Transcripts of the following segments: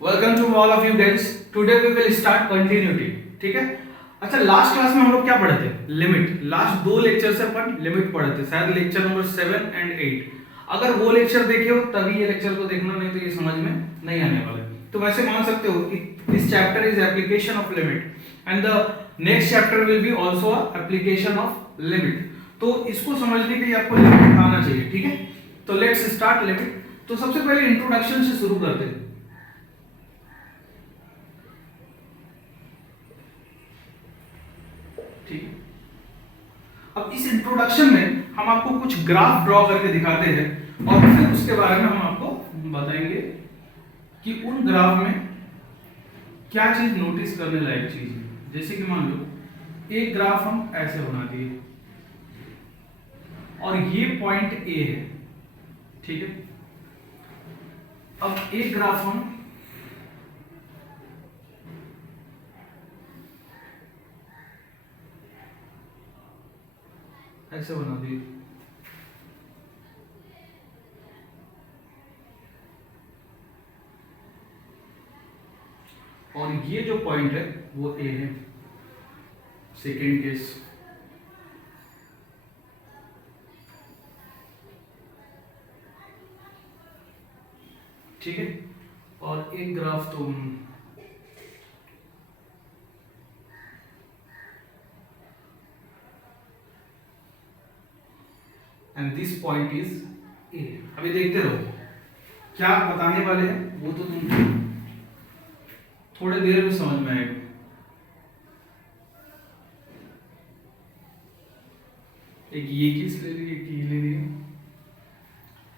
Welcome to all of you guys. Today we will start continuity. ठीक है। अच्छा, last class में हम लोग क्या पढ़े थे? लिमिट। लास्ट दो लेक्चर से अपन लिमिट पढ़े थे, शायद लेक्चर नंबर 7 एंड 8। अगर वो लेक्चर देखे हो तभी ये लेक्चर को देखना, नहीं तो ये समझ में नहीं आने वाला है। तो वैसे मान सकते हो कि this chapter is application of limit and the next chapter will be also application of limit. तो इसको समझने के लिए आपको लिमिट आना चाहिए। ठीक है, तो लेट्स स्टार्ट लिमिट। तो सबसे पहले इंट्रोडक्शन से शुरू करते हैं। ठीक है, अब इस इंट्रोडक्शन में हम आपको कुछ ग्राफ ड्रॉ करके दिखाते हैं और फिर उसके बारे में हम आपको बताएंगे कि उन ग्राफ में क्या चीज नोटिस करने लायक चीज है। जैसे कि मान लो एक ग्राफ हम ऐसे बना दिए और ये पॉइंट ए है। ठीक है, अब एक ग्राफ हम ऐसे बना दिए और ये जो पॉइंट है वो ए है। सेकेंड केस, ठीक है। और एक ग्राफ तो and this point is a. अभी देखते रहो क्या बताने वाले हैं, वो तो तुम थोड़े देर में समझ में आएगा। एक ये केस ले ली, एक ये ले ली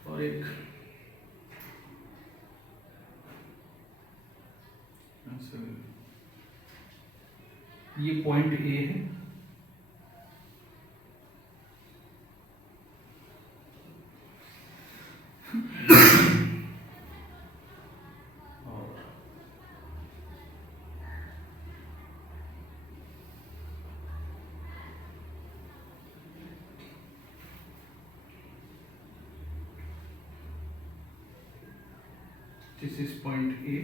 और एक ये पॉइंट ए है और this is point A.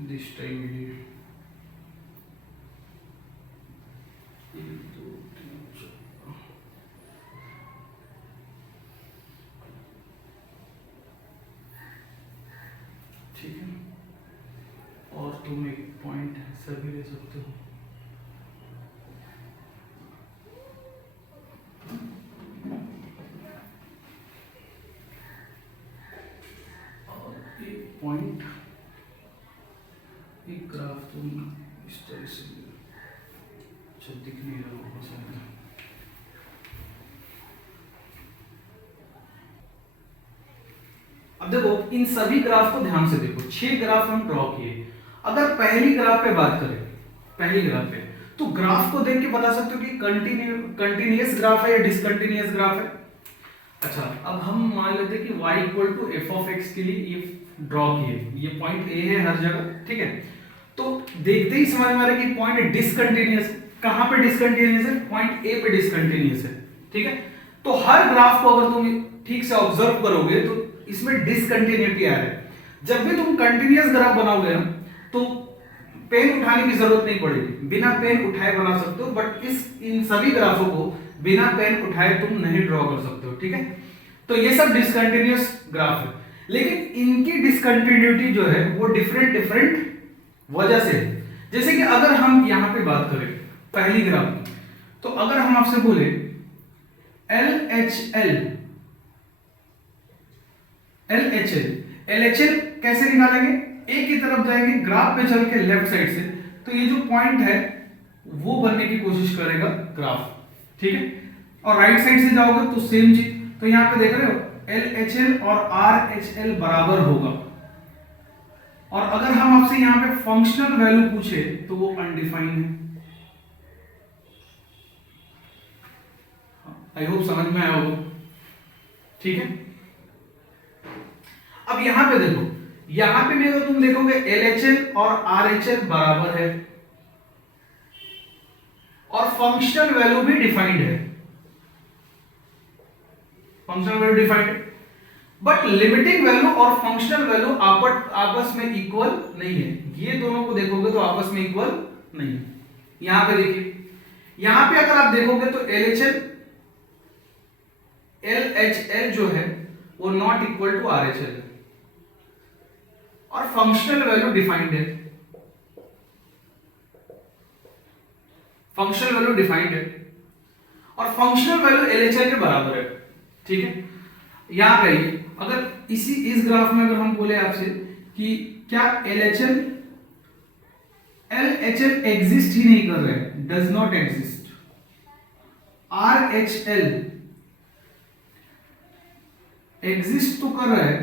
This time ये 1 2 3 4, ठीक है। और तुम एक पॉइंट ऐसा भी ले सकते हो, और एक पॉइंट, एक ग्राफ तुम इस तरह से, अच्छा दिख नहीं रहा होगा शायद। अब देखो इन सभी ग्राफ को ध्यान से देखो, 6 ग्राफ हम ड्रॉ किए। अगर पहली ग्राफ पे बात करें, पहली ग्राफ पे, तो ग्राफ को देख के बता सकते हो कि कंटिन्यूअस ग्राफ है या डिसकंटिन्यूअस ग्राफ है। अच्छा, अब हम मान लेते हैं कि y equal to F of X के लिए ये ड्रॉ किए, ये पॉइंट ए है हर जगह। ठीक है, तो देखते ही समझ में आ रहा है कि पॉइंट डिसकंटिन्यूअस। कहां पे डिसकंटिन्यूअस है? पॉइंट ए पे डिसकंटिन्यूअस है। ठीक है, तो हर ग्राफ को अगर तुम ठीक से ऑब्जर्व करोगे तो इसमें डिसकंटिन्यूटी आ रहा है। जब भी तुम कंटिन्यूअस ग्राफ बनाओगे ना तो पेन उठाने की जरूरत नहीं पड़ेगी, बिना पेन उठाए बना सकते हो। बट इन सभी ग्राफों को बिना पेन उठाए तुम नहीं ड्रॉ कर सकते हो। ठीक है, तो ये सब डिसकंटिन्यूअस ग्राफ है, लेकिन इनकी डिसकंटिन्यूटी जो है वो डिफरेंट वजह से है। जैसे कि अगर हम यहां पे बात करें पहली ग्राफ की, तो अगर हम आपसे बोले LHL कैसे निकालेंगे? ए की तरफ जाएंगे, ग्राफ पे चल के लेफ्ट साइड से, तो ये जो पॉइंट है वो बनने की कोशिश करेगा ग्राफ। ठीक है, और राइट साइड से जाओगे तो सेम चीज। तो यहां पे देख रहे हो LHL और RHL बराबर होगा। और अगर हम आपसे यहां पे फंक्शनल वैल्यू पूछे तो वो अनडिफाइंड है। आई होप समझ में आया होगा। ठीक है, अब यहां पे देखो, यहां पे भी अगर तुम देखोगे LHL और RHL बराबर है और फंक्शनल वैल्यू भी डिफाइंड है। फंक्शनल वैल्यू डिफाइंड है, बट लिमिटिंग वैल्यू और फंक्शनल वैल्यू आपस में इक्वल नहीं है। ये दोनों को देखोगे तो आपस में इक्वल नहीं है। यहां पे देखिए, यहां पे अगर आप देखोगे तो LHL जो है वो नॉट इक्वल टू RHL और फंक्शनल वैल्यू डिफाइंड है, फंक्शनल वैल्यू डिफाइंड है और फंक्शनल वैल्यू LHL के बराबर है। ठीक है, यहां पे अगर इस ग्राफ में अगर हम बोले आपसे कि क्या LHL एग्जिस्ट ही नहीं कर रहा है, does not exist, RHL exist तो कर रहा है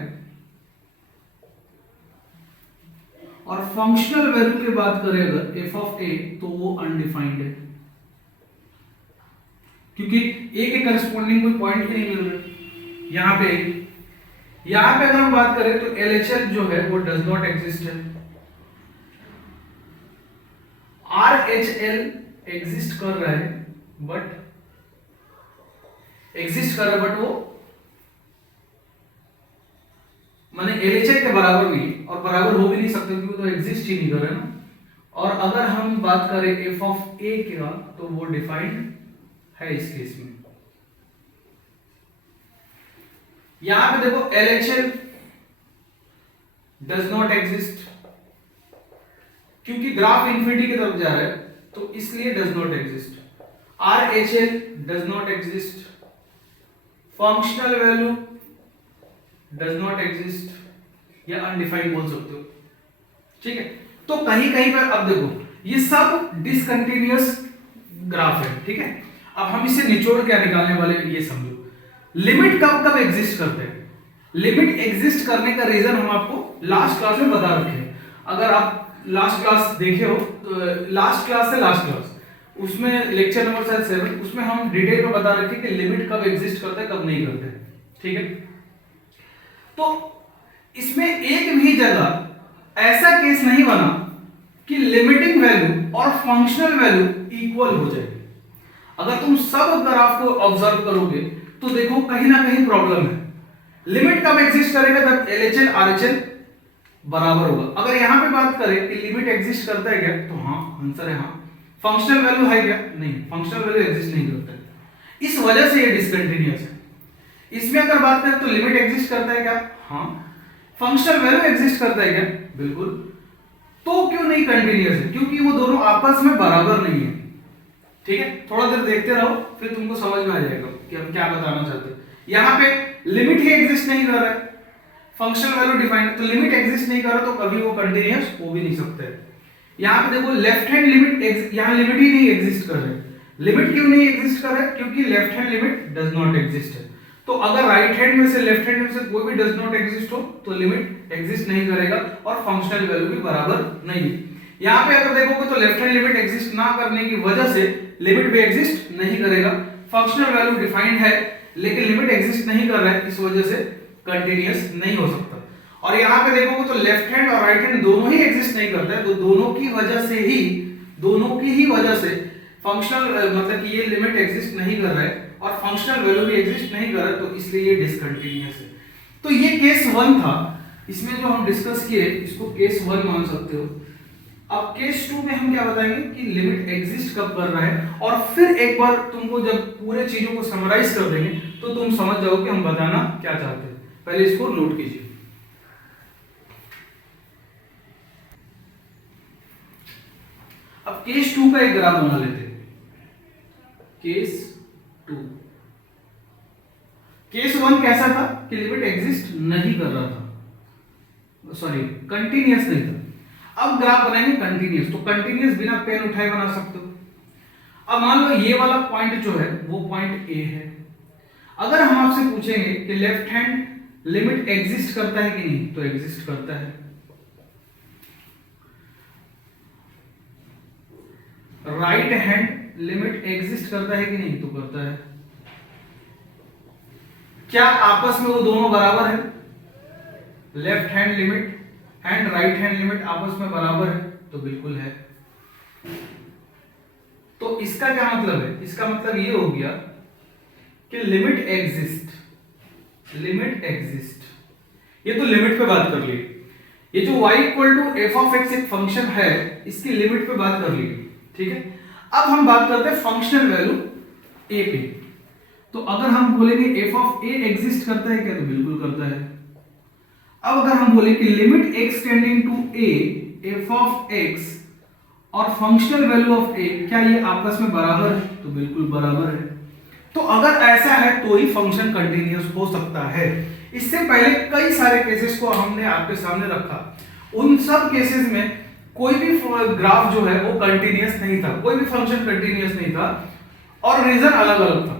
और फंक्शनल वैल्यू की बात करें अगर f ऑफ a तो वो अनडिफाइंड है, क्योंकि a के करस्पॉन्डिंग कोई पॉइंट ही नहीं मिल रहा। यहां पे अगर हम बात करें तो LHL जो है वो डज नॉट एग्जिस्ट है, RHL एग्जिस्ट कर रहा है बट वो माने LHL के बराबर नहीं और बराबर हो भी नहीं सकते क्योंकि तो एग्जिस्ट ही नहीं कर रहे ना। और अगर हम बात करें f ऑफ a का तो वो डिफाइंड है इस केस में। यहां पे देखो LHL डज नॉट एग्जिस्ट क्योंकि ग्राफ इंफिनिटी की तरफ जा रहा है तो इसलिए does not exist. RHL does not exist, functional value does not exist या अनडिफाइंड बोल सकते हो। ठीक है, तो कहीं कहीं पर अब देखो ये सब डिसकंटिन्यूअस ग्राफ है। ठीक है, अब हम इसे निचोड़ क्या निकालने वाले ये समझो। लिमिट कब कब एग्जिस्ट करते हैं, लिमिट एग्जिस्ट करने का रीजन हम आपको लास्ट क्लास में बता रखे हैं। अगर आप लास्ट क्लास देखे हो तो लास्ट क्लास उसमें लेक्चर नंबर शायद 7 उसमें हम डिटेल में बता रखे कि लिमिट कब एग्जिस्ट करता है कब नहीं करता है। ठीक है, तो इसमें एक भी जगह ऐसा केस नहीं बना कि लिमिटिंग वैल्यू और फंक्शनल वैल्यू इक्वल हो जाए। अगर तुम सब ग्राफ को ऑब्जर्व करोगे तो देखो कहीं ना कहीं प्रॉब्लम है। लिमिट कब एग्जिस्ट करेगा जब LHL RHL बराबर होगा। अगर यहां पे बात करें कि लिमिट एग्जिस्ट करता है क्या तो हाँ, आंसर है हाँ। फंक्शनल वैल्यू है क्या, नहीं, फंक्शनल वैल्यू एग्जिस्ट नहीं करता है, इस वजह से ये डिसकंटिन्यूअस है। इसमें अगर बात करें तो लिमिट एग्जिस्ट करता है क्या, हाँ। फंक्शनल वैल्यू एग्जिस्ट करता है क्या, बिल्कुल। तो क्यों नहीं कंटिन्यूअस है, क्योंकि वो दोनों आपस में बराबर नहीं है। ठीक है, थोड़ा देर देखते रहो फिर तुमको समझ में आ जाएगा कि हम क्या बताना चाहते हैं। यहां पे लिमिट ही एग्जिस्ट नहीं कर रहा है, फंक्शनल वैल्यू डिफाइन है, तो लिमिट एग्जिस्ट नहीं कर रहा तो कभी वो कंटिन्यूअस हो भी नहीं सकता है। यहां पे देखो लेफ्ट हैंड लिमिट, यहां लिमिट ही नहीं एग्जिस्ट कर रहा है। लिमिट क्यों नहीं एग्जिस्ट कर रहा है, क्योंकि left hand limit does not exist है। तो अगर राइट हैंड में से लेफ्ट हैंड में से कोई भी डज नॉट एग्जिस्ट हो तो लिमिट एग्जिस्ट नहीं करेगा और फंक्शनल वैल्यू भी बराबर नहीं है। यहां पे अगर देखोगे तो लेफ्ट हैंड लिमिट एग्जिस्ट ना करने की वजह से लिमिट भी एग्जिस्ट नहीं करेगा। फंक्शनल वैल्यू डिफाइंड है लेकिन लिमिट एग्जिस्ट नहीं कर रहा है, इस वजह से कंटीन्यूअस नहीं हो सकता। और यहां पे देखोगे तो लेफ्ट हैंड और राइट हैंड दोनों ही एग्जिस्ट नहीं करता है, तो दोनों की ही वजह से फंक्शनल मतलब कि ये लिमिट एग्जिस्ट नहीं कर रहा है और फंक्शनल वैल्यू भी एग्जिस्ट नहीं कर रहा है, तो इसलिए ये डिसकंटीन्यूअस है। तो ये केस 1 था, इसमें जो हम डिस्कस किए इसको केस 1 मान सकते हो। अब केस 2 में हम क्या बताएंगे कि लिमिट एग्जिस्ट कब कर रहा है, और फिर एक बार तुमको जब पूरे चीजों को समराइज कर देंगे तो तुम समझ जाओगे हम बताना क्या चाहते हैं। पहले इसको नोट कीजिए। अब केस 2 का एक ग्राफ बना लेते हैं। केस 2, केस 1 कैसा था कि लिमिट एग्जिस्ट नहीं कर रहा था, सॉरी कंटीन्यूअस नहीं था। अब ग्राफ बनाएंगे कंटीन्यूअस, तो कंटीन्यूअस बिना पेन उठाए बना सकते हो। अब मान लो ये वाला पॉइंट जो है वो पॉइंट ए है। अगर हम आपसे पूछेंगे कि लेफ्ट हैंड लिमिट एग्जिस्ट करता है कि नहीं, तो एग्जिस्ट करता है। राइट हैंड लिमिट एग्जिस्ट करता है कि नहीं, तो करता है। क्या आपस में वो दोनों बराबर है, left hand limit and right hand limit आपस में बराबर है, तो बिल्कुल है। तो इसका क्या मतलब है, इसका मतलब ये हो गया कि लिमिट एग्जिस्ट ये तो लिमिट पे बात कर ली। ये जो y equal to F of X एक फंक्शन है, इसकी लिमिट पे बात कर ली, ठीक है। अब हम बात करते हैं फंक्शनल वैल्यू a पे। तो अगर हम बोलेंगे एफ ऑफ ए एग्जिस्ट करता है क्या, तो बिल्कुल करता है। अब अगर हम बोले कि limit x tending to a F of x और फंक्शनल वैल्यू ऑफ a, क्या ये आपस में बराबर है, तो बिल्कुल बराबर है। तो अगर ऐसा है तो ही फंक्शन कंटीन्यूअस हो सकता है। इससे पहले कई सारे केसेस को हमने आपके सामने रखा, उन सब केसेस में कोई भी ग्राफ जो है वो कंटीन्यूअस नहीं था, कोई भी फंक्शन कंटीन्यूअस नहीं था और रीजन अलग अलग था।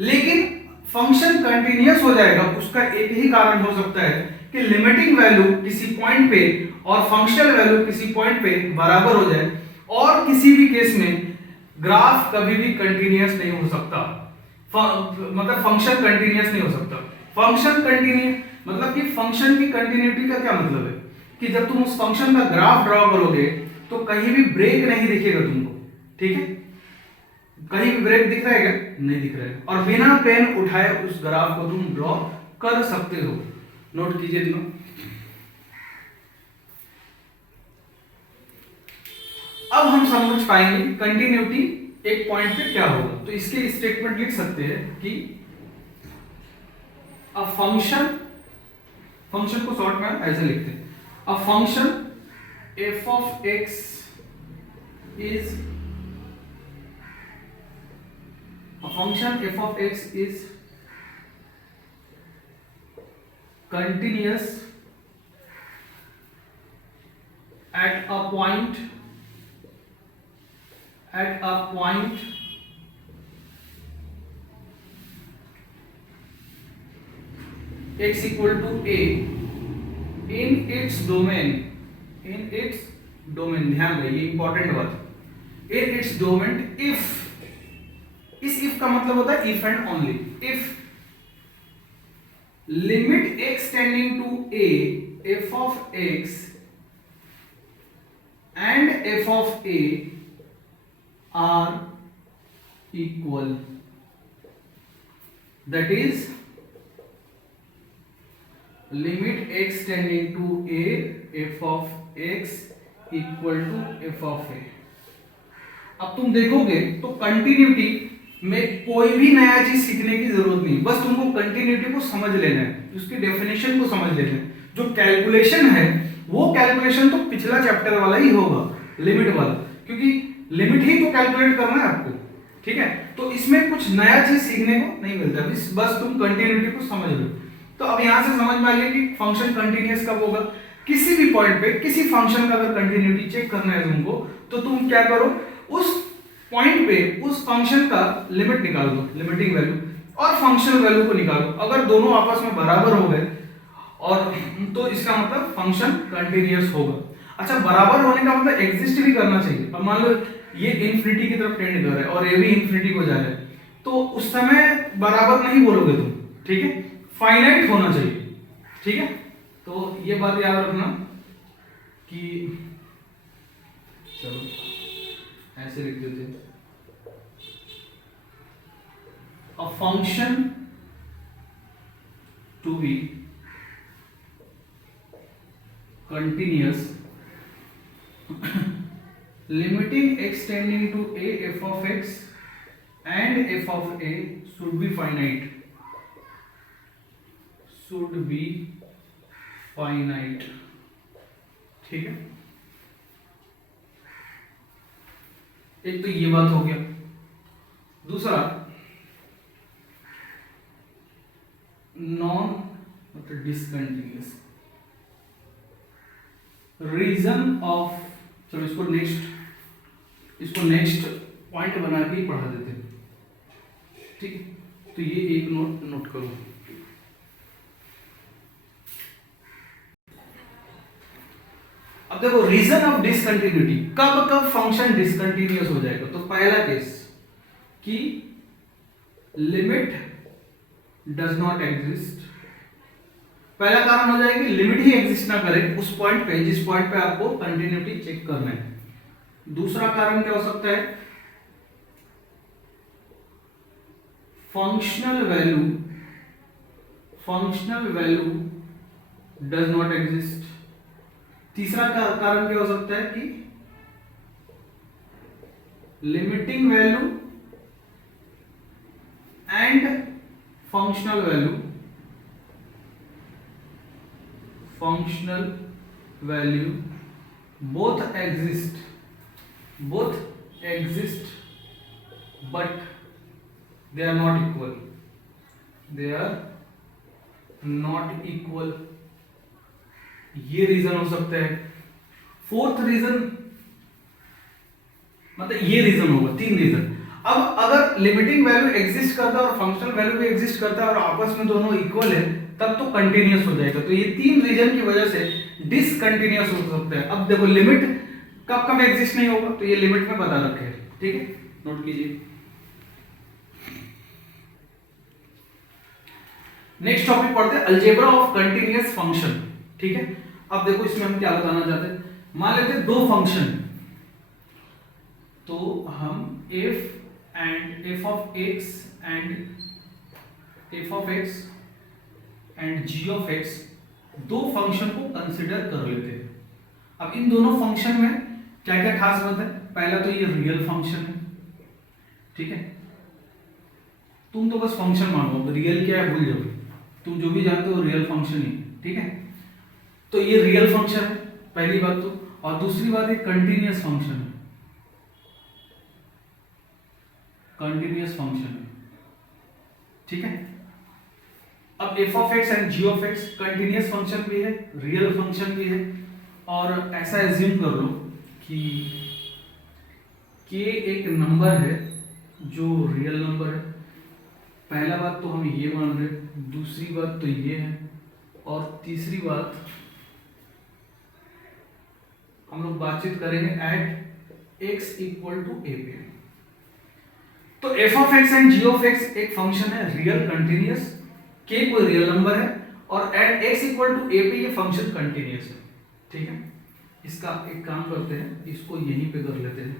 लेकिन फंक्शन कंटीन्यूअस हो जाएगा उसका एक ही कारण हो सकता है कि लिमिटिंग वैल्यू किसी पॉइंट पे और फंक्शनल वैल्यू किसी पॉइंट पे बराबर हो जाए, और किसी भी केस में ग्राफ कभी भी कंटीन्यूअस नहीं हो सकता, मतलब फंक्शन कंटीन्यूअस नहीं हो सकता। फंक्शन कंटीन्यू मतलब कि फंक्शन की कंटिन्यूटी का क्या मतलब है कि जब तुम उस फंक्शन का ग्राफ ड्रॉ करोगे तो कहीं भी ब्रेक नहीं दिखेगा तुमको, ठीक है। कहीं भी ब्रेक दिख रहा है क्या, नहीं दिख रहा है, और बिना पेन उठाए उस ग्राफ को तुम ड्रॉ कर सकते हो। नोट कीजिए दोनों। अब हम समझ पाएंगे कंटिन्यूटी एक पॉइंट पे क्या होगा। तो इसके स्टेटमेंट लिख सकते हैं कि अ फंक्शन, फंक्शन को शॉर्ट में ऐसे लिखते हैं, a function F of x is, a function F of x is continuous at a point x equal to a in its domain, ध्यान रहे ये इंपॉर्टेंट बात, in its domain if, इस if का मतलब होता है if and only if limit x tending to a f of x and f of a are equal, that is limit x tending to a f of x equal to f of a। अब तुम देखोगे तो continuity में कोई भी नया चीज सीखने की जरूरत नहीं, बस तुमको कंटिन्यूटी को समझ लेना है, उसकी डेफिनेशन को समझ लेना है। जो कैलकुलेशन है वो कैलकुलेशन तो पिछला चैप्टर वाला ही होगा, लिमिट वाला, क्योंकि लिमिट ही तो कैलकुलेट करना है आपको, ठीक है। तो इसमें कुछ नया चीज सीखने को नहीं मिलता, बस तुम कंटिन्यूटी को समझ लो। तो अब यहां से समझ में आ गया कि फंक्शन कंटिन्यूअस कब होगा। किसी भी पॉइंट पे किसी फंक्शन का अगर कंटिन्यूटी चेक करना है तुमको, तो तुम क्या करो, उस पॉइंट पे उस फंक्शन का लिमिट निकाल दो, लिमिटिंग वैल्यू, और फंक्शनल वैल्यू को निकालो। अगर दोनों आपस में बराबर हो गए और तो इसका मतलब फंक्शन कंटिन्यूअस होगा। अच्छा, बराबर होने का मतलब एग्जिस्ट भी करना चाहिए। अब मान लो ये इंफिनिटी की तरफ टेंड कर रहा है और ये भी इंफिनिटी को जा रहा है, तो उस समय बराबर नहीं बोलोगे तुम, ठीक है, फाइनाइट होना चाहिए, ठीक है। तो ये बात याद रखना कि चलो ऐसे लिख देते हैं, a function to be continuous limiting x tending to a f of x and f of a should be finite, ठीक है। एक तो ये बात हो गया। दूसरा, नॉन मतलब डिसकंटिन्यूअस रीजन ऑफ, चलो इसको नेक्स्ट पॉइंट बना के ही पढ़ा देते हैं, ठीक। तो ये एक नोट करो। अब देखो रीजन ऑफ डिसकंटिन्यूटी, कब फंक्शन डिसकंटिन्यूअस हो जाएगा। तो पहला केस कि लिमिट डज नॉट एग्जिस्ट, पहला कारण हो जाएगा कि लिमिट ही एग्जिस्ट ना करे उस पॉइंट पे जिस पॉइंट पे आपको कंटिन्यूटी चेक करना है। दूसरा कारण क्या हो सकता है, functional value does not exist. तीसरा कारण क्या हो सकता है कि limiting value and functional value both exist but they are not equal, ये रीजन हो सकता है। फोर्थ रीजन मतलब ये रीजन होगा, तीन रीजन। अब अगर लिमिटिंग वैल्यू एग्जिस्ट करता है और फंक्शनल वैल्यू भी एग्जिस्ट करता है और आपस में दोनों इक्वल है, तब तो कंटिन्यूअस हो जाएगा। तो ये तीन रीजन की वजह से डिसकंटिन्यूअस हो सकता है। अब देखो लिमिट कब कब एग्जिस्ट नहीं होगा, तो ये लिमिट में बता रखे हैं, ठीक है, नोट कीजिए। नेक्स्ट टॉपिक पढ़ते हैं अलजेब्रा ऑफ कंटिन्यूअस फंक्शन, ठीक है। अब देखो इसमें हम क्या बताना चाहते हैं, मान लेते हैं दो फंक्शन, तो हम f of x and g of x दो फंक्शन को कंसिडर कर लेते हैं। अब इन दोनों फंक्शन में क्या क्या खास बात है, पहला तो ये रियल फंक्शन है, ठीक है, तुम तो बस फंक्शन मानो, रियल क्या है भूल जाओ, तुम जो भी जानते हो रियल फंक्शन ही, ठीक है। तो ये रियल फंक्शन है पहली बात तो, और दूसरी बात है कंटिन्यूअस फंक्शन है, ठीक है। अब f of x and g of x continuous function भी है, रियल फंक्शन भी है, और ऐसा एज्यूम कर लो कि k एक नंबर है जो रियल नंबर है। पहला बात तो हम ये मान रहे, दूसरी बात तो ये है, और तीसरी बात हम लोग बातचीत करेंगे at x equal to a पे। तो f of x and g of x एक फंक्शन है रियल कंटिन्यूअस, k कोई रियल नंबर है, और at x equal to a पे ये फंक्शन कंटिन्यूअस है, ठीक है। इसका एक काम करते हैं, इसको यहीं पे कर लेते हैं,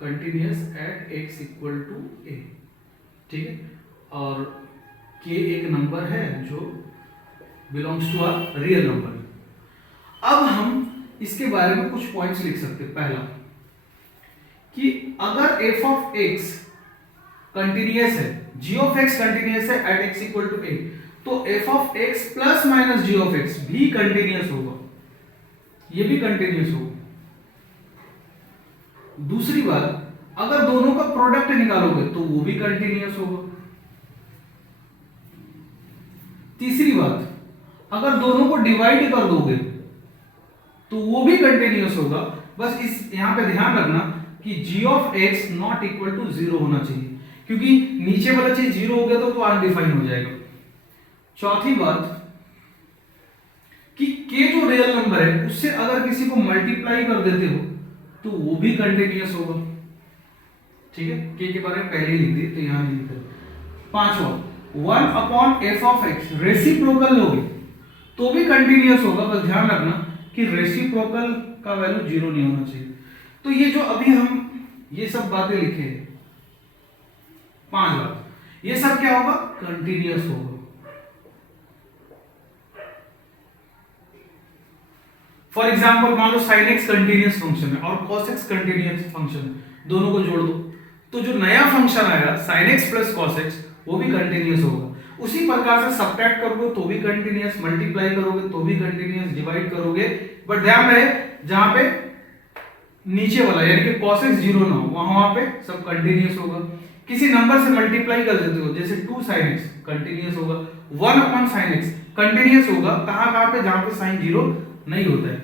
continuous at x equal to a, ठीक है, और k एक नंबर है जो belongs to a real number. अब हम इसके बारे में कुछ पॉइंट्स लिख सकते हैं। पहला कि अगर f of x कंटिन्यूअस है, g of x कंटिन्यूअस है at x equal to a, तो f of x plus minus g of x भी कंटिन्यूअस होगा, ये भी कंटिन्यूअस होगा। दूसरी बात, अगर दोनों का प्रोडक्ट निकालोगे तो वो भी कंटिन्यूअस होगा। तीसरी बात, अगर दोनों को डिवाइड कर दोगे तो वो भी कंटिन्यूअस होगा। बस इस यहां पे ध्यान रखना कि g of x not equal to 0 होना चाहिए, क्योंकि नीचे वाला चीज 0 हो गया तो अनडिफाइन हो जाएगा। चौथी बात कि k जो रियल नंबर है उससे अगर किसी को मल्टीप्लाई कर देते हो तो वो भी कंटिन्यूअस होगा, ठीक है। k के बारे में पहले ही लिख दिए तो यहां नहीं लिखा। पांचवा, 1 upon f of x reciprocal लोगे तो भी कंटिन्यूअस होगा, बस ध्यान रखना कि रेसिप्रोकल का वैल्यू 0 नहीं होना चाहिए। तो ये जो अभी हम ये सब बातें लिखे हैं, 5 बात, ये सब क्या होगा, कंटिन्यूअस होगा। फॉर एग्जाम्पल मान लो sin x कंटिन्यूअस फंक्शन है और cos x कंटिन्यूअस फंक्शन है, दोनों को जोड़ दो तो जो नया फंक्शन आएगा sin x plus cos x वो भी कंटिन्यूअस होगा। उसी प्रकार से सब्ट्रैक्ट करोगे तो भी कंटिन्यूअस, मल्टीप्लाई करोगे तो भी कंटिन्यूअस, डिवाइड करोगे, बट ध्यान रहे जहां पे नीचे वाला यानी कि cos x 0 ना हो वहां पे सब कंटिन्यूअस होगा। किसी नंबर से मल्टीप्लाई कर देते हो जैसे 2 sin x कंटिन्यूअस होगा, 1 अपॉन sin x कंटिन्यूअस होगा, कहां पे, जहां पे sin 0 नहीं होता है,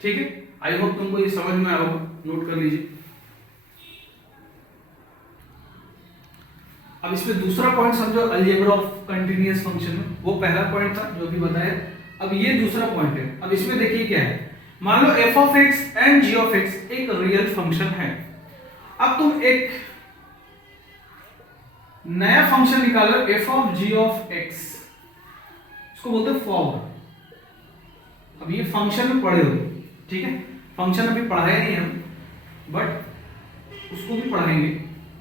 ठीक है। आई होप तुमको ये समझ में आया होगा, नोट कर लीजिए। अब इसमें दूसरा पॉइंट समझो अलजेब्रा ऑफ कंटिन्यूअस फंक्शन में, वो पहला पॉइंट था जो भी बताया, अब ये दूसरा पॉइंट है। अब इसमें देखिए क्या है, मान लो f of x and g of x एक रियल फंक्शन है। अब तुम एक नया फंक्शन निकालो f of g of x, इसको बोलते हैं फॉग। अब ये फंक्शन में पढ़े हो, ठीक है, फंक्शन अभी पढ़ाया नहीं हम, बट उसको भी पढ़ाएंगे।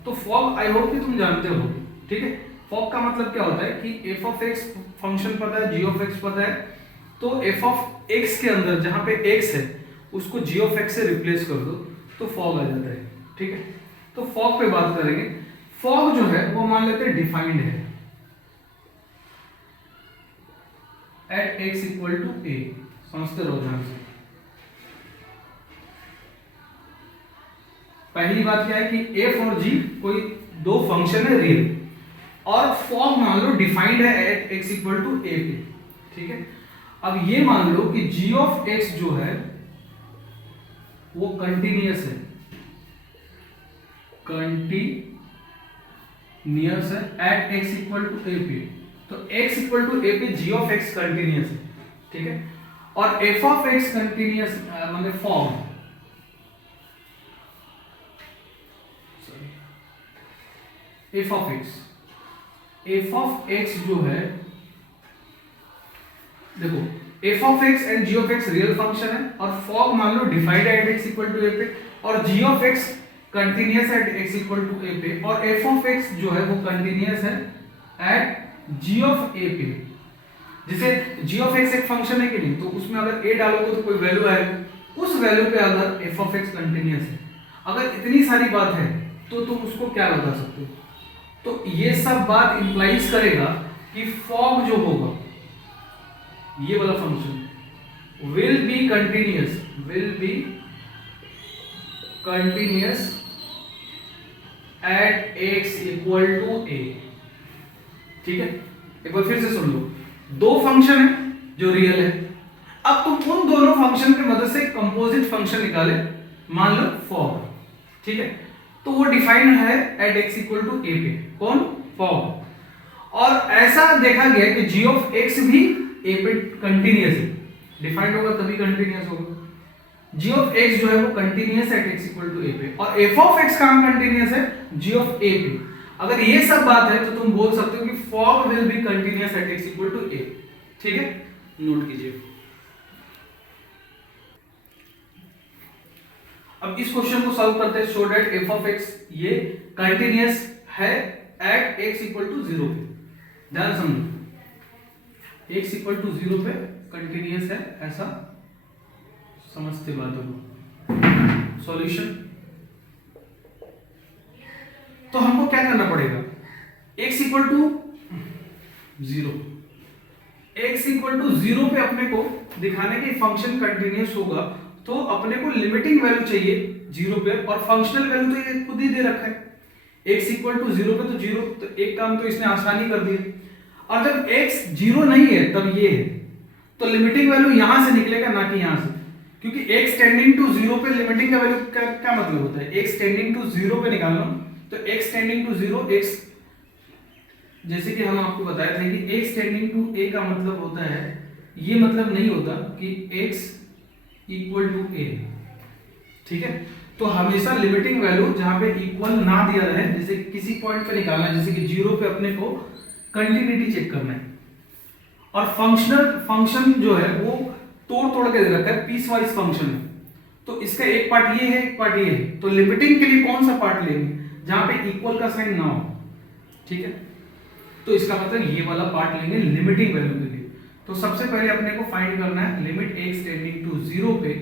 तो फॉग आई होप कि तुम जानते हो, ठीक है। फॉग का मतलब क्या होता है कि f of x फंक्शन पता है, g of x पता है, तो एफ ऑफ एक्स के अंदर जहां पे एक्स है उसको जी ऑफ एक्स से रिप्लेस कर दो तो फॉग आ जाता है। ठीक है, तो फॉग पे बात करेंगे। फॉग जो है वो मान लेते हैं डिफाइंड है एट एक्स इक्वल टू ए। समझते रहो ध्यान से। पहली बात क्या है कि एफ और जी कोई दो फंक्शन है रियल, और फॉग मान लो डिफाइंड है eight X equal to A पे। ठीक है, अब ये मान लो कि जी ऑफ एक्स जो है वो कंटिन्यूअस है, कंटिन्यूअस है eight X equal to A पे। तो x इक्वल टू ए पे जी ऑफ एक्स कंटिन्यूअस है। ठीक है, और एफ ऑफ एक्स कंटिन्यूअस मतलब फॉर्म, एफ ऑफ एक्स जो है, देखो F of X and G of X real function है, और फॉग मान लो defined at X equal to A पे, और G of X continuous at X equal to A पे, और एफ ऑफ एक्स जो है वो कंटिन्यूअस है एट जी ऑफ ए पे। जैसे जी ऑफ एक्स एक फंक्शन है कि नहीं, तो उसमें अगर ए डालोगे तो कोई वैल्यू आएगा, उस वैल्यू पे अगर एफ ऑफ एक्स कंटिन्यूअस है, अगर इतनी सारी बात है तो तुम उसको क्या बता सकते हो? तो ये सब बात इंप्लाइज करेगा कि फॉग जो होगा ये वाला function will be continuous at X equal to A. ठीक है, एक बार फिर से सुन लो। दो फंक्शन है जो रियल है, अब तुम उन दोनों फंक्शन की मदद से कंपोजिट फंक्शन निकाले, मान लो फॉग। ठीक है, तो वो डिफाइंड है eight X equal to A पे। कौन? फॉग। और ऐसा देखा गया कि जी ऑफ एक्स भी ए पे कंटिन्यूअस है, डिफाइंड होगा तभी कंटिन्यूअस होगा। जी ऑफ एक्स जो है वो continuous at X equal to A पे, और एफ ऑफ एक्स कहां कंटिन्यूअस है? जी ऑफ ए पे। अगर ये सब बात है तो तुम बोल सकते हो कि fog will be continuous at X equal to A. ठीक है, नोट कीजिए। अब इस क्वेश्चन को सॉल्व करते हैं। Show that F of x ये कंटिन्यूअस है एट एक्स इक्वल टू 0 पे। ध्यान समझो, एक्स इक्वल टू 0 पे कंटिन्यूअस है, ऐसा समझते बातों को। सॉल्यूशन, तो हमको क्या करना पड़ेगा? x equal to 0, x equal to 0 पे अपने को दिखाने के फंक्शन कंटिन्यूअस होगा, तो अपने को लिमिटिंग वैल्यू चाहिए 0 पे, और फंक्शनल वैल्यू तो ये खुद ही दे रखा है, x इक्वल टू 0 पे तो 0, तो एक काम तो इसने आसानी कर दिया। और जब x 0 नहीं है तब ये है, तो लिमिटिंग वैल्यू यहां से निकलेगा ना कि यहां से, क्योंकि x टेंडिंग टू 0 पे लिमिटिंग का वैल्यू क्या मतलब होता है? x टेंडिंग टू 0 पे निकालना, तो x टेंडिंग टू 0, x जैसे कि हम आपको बताया था कि x टेंडिंग टू a का मतलब होता है, ये मतलब नहीं होता कि x इक्वल टू a। ठीक है, तो हमेशा लिमिटिंग वैल्यू जहां पे इक्वल ना दिया रहे, जैसे किसी पॉइंट पे निकालना है, जैसे कि 0 पे अपने को कंटिन्यूटी चेक करना है, और फंक्शन जो है वो तोड़ तोड़ के दे रखा है, पीस वाइज फंक्शन है, तो इसका एक पार्ट ये है, एक पार्ट ये है, तो लिमिटिंग के लिए कौन सा पार्ट लेंगे? जहां पे इक्वल का साइन ना हो। ठीक है, तो इसका मतलब ये वाला पार्ट लेंगे लिमिटिंग वैल्यू के लिए। तो सबसे पहले अपने को फाइंड करना है लिमिट x टेंडिंग टू 0 पे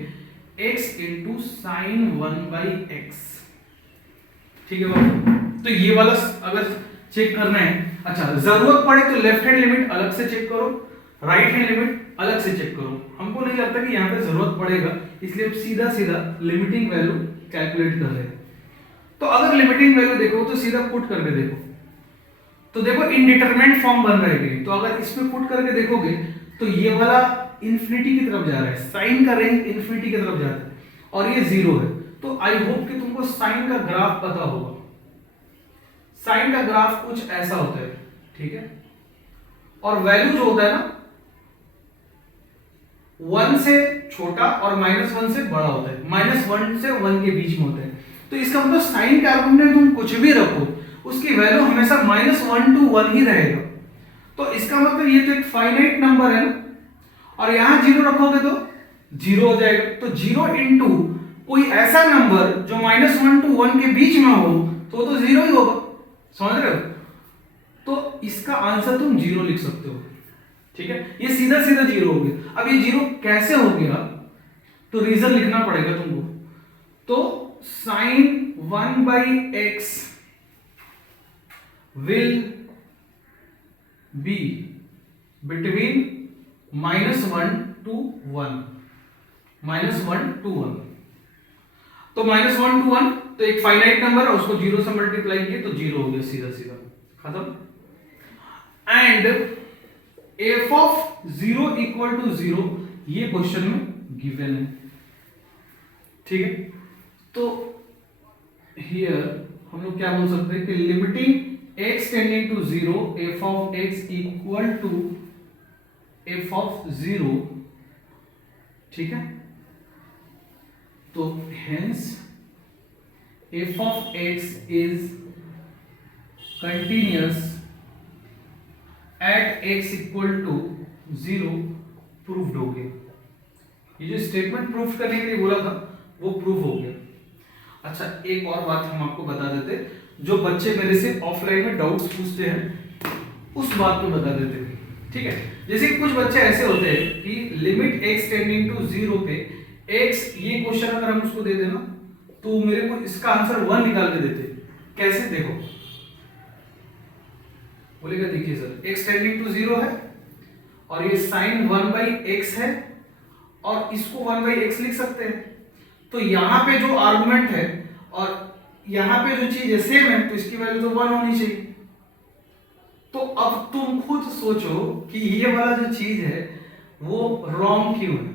x इनटू sin 1/x। ठीक है बाबू, तो ये वाला अगर चेक करना है, अच्छा जरूरत पड़े तो लेफ्ट हैंड लिमिट अलग से चेक करो, राइट हैंड लिमिट अलग से चेक करो। हमको नहीं लगता कि यहाँ पे जरूरत पड़ेगा, इसलिए सीधा सीधा लिमिटिंग वैल्यू कैलकुलेट कर रहे हैं। तो अगर लिमिटिंग वैल्यू देखो तो सीधा पुट करके देखो, तो देखो इनडिटरमिनेट फॉर्म बन रहा है। तो अगर इसमें पुट करके देखोगे तो ये वाला इंफिनिटी की तरफ जा रहा है, साइन का रेंज इंफिनिटी की तरफ जाता है, और ये 0 है। तो आई होप कि तुमको साइन का ग्राफ पता होगा। साइन का ग्राफ कुछ ऐसा होता है, ठीक है, और वैल्यू जो होता है ना 1 से छोटा और -1 से बड़ा होता है, -1 से 1 के बीच में होता है। तो इसका मतलब साइन के आर्गुमेंट में तुम कुछ भी रखो, उसकी वैल्यू हमेशा -1 to 1 ही रहेगा। तो इसका मतलब ये तो एक फाइनाइट नंबर है ना, और यहां 0 रखोगे तो 0 हो जाएगा। तो 0 इंटू कोई ऐसा नंबर जो -1 to 1 के बीच में हो तो 0 ही होगा। समझ रहे हो? तो इसका आंसर तुम 0 लिख सकते हो। ठीक है, ये सीधा सीधा जीरो हो गया। अब ये जीरो कैसे हो गया तो रीजन लिखना पड़ेगा तुमको। तो sine 1/x will be between -1 to 1, -1 to 1। तो -1 to 1 तो एक फाइनाइट नंबर है, उसको जीरो से मल्टीप्लाई किए तो जीरो हो गया, सीधा सीधा खत्म। And f of 0 equal to 0 ये क्वेश्चन में गिवन है, ठीक है। तो हियर हम लोग क्या बोल सकते हैं कि limiting x tending to 0 f of x equal to f of 0, ठीक है। तो hence f of x is continuous at x equal to 0 proved हो गया। ये जो स्टेटमेंट प्रूफ करने के लिए बोला था वो प्रूफ हो गया। अच्छा, एक और बात हम आपको बता देते, जो बच्चे मेरे से ऑफलाइन में डाउट्स पूछते हैं उस बात को बता देते, ठीक है। जैसे कि कुछ बच्चे ऐसे होते हैं कि लिमिट x टेंडिंग टू 0 पे x, ये क्वेश्चन अगर हम उसको दे देना तो मेरे को इसका आंसर 1 निकाल के देते। कैसे, देखो बोलेगा देखिए सर x टेंडिंग टू 0 है और ये साइन 1/x है और इसको 1/x लिख सकते हैं। तो यहां पे जो आर्गुमेंट है और यहां पे जो चीज है सेम है, तो इसकी वैल्यू तो 1 होनी चाहिए। तो अब तुम खुद सोचो कि ये वाला जो चीज है वो रॉन्ग क्यों है,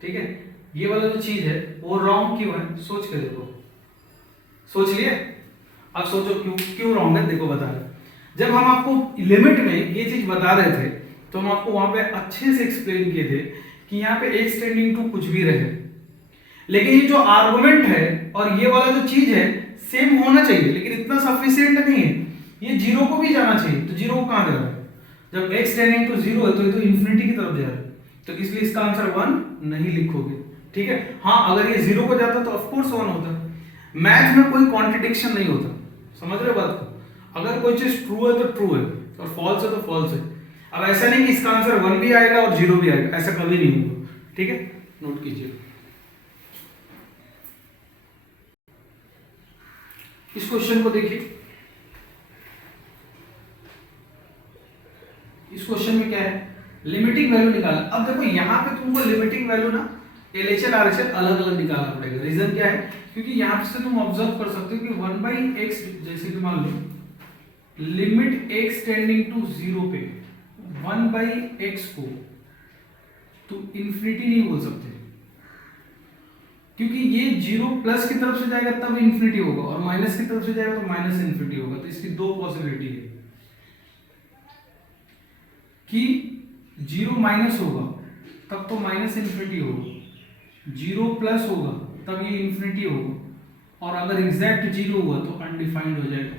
ठीक है। ये वाला जो चीज है वो रॉन्ग क्यों है, सोच के देखो। सोच लिए? अब सोचो क्यों रॉन्ग है, देखो बता रहे। जब हम आपको लिमिट में ये चीज बता रहे थे तो हम आपको वहां पे अच्छे से एक्सप्लेन किए थे कि यहाँ पे x टेंडिंग टू कुछ भी रहे, लेकिन ये जो आर्गुमेंट है और ये वाला जो चीज है सेम होना चाहिए, लेकिन इतना सफिशिएंट नहीं है। ये जीरो को भी जाना चाहिए, तो जीरो को कहां जा रहा है? जब x टेंडिंग टू 0 है तो ये तो इंफिनिटी की तरफ जा रहा है, तो इसलिए इसका आंसर 1 नहीं लिखोगे, ठीक है। हाँ, अगर ये 0 को जाता तो ऑफ कोर्स 1 होता। मैथ में कोई कॉन्ट्रडिक्शन नहीं होता, समझ रहे हो बात को। अगर कोई चीज ट्रू है तो ट्रू है और फॉल्स है तो फॉल्स है। अब ऐसा नहीं कि इसका आंसर 1 भी आएगा और 0 भी आएगा, ऐसा कभी नहीं होगा, ठीक है। नोट कीजिए। इस क्वेश्चन को देखिए। इस क्वेश्चन में क्या है, लिमिटिंग वैल्यू निकालना। अब देखो यहाँ पे तुमको लिमिटिंग वैल्यू ना LHL RHL अलग अलग निकालना पड़ेगा। रीजन क्या है, क्योंकि यहाँ से तुम ऑब्जर्व कर सकते हो कि 1/x, जैसे कि मान लो लिमिट x टेंडिंग टू 0 पे 1/x को तो इंफिनिटी नहीं बोल सकते, क्योंकि ये 0 प्लस की तरफ से जाएगा तब इंफिनिटी होगा और माइनस की तरफ से जाएगा तो माइनस इंफिनिटी होगा। तो इसकी दो पॉसिबिलिटी है कि 0 माइनस होगा तब तो माइनस इंफिनिटी होगा, 0 प्लस होगा तब ये इंफिनिटी होगा, और अगर एग्जैक्ट 0 हुआ तो अनडिफाइंड हो जाएगा।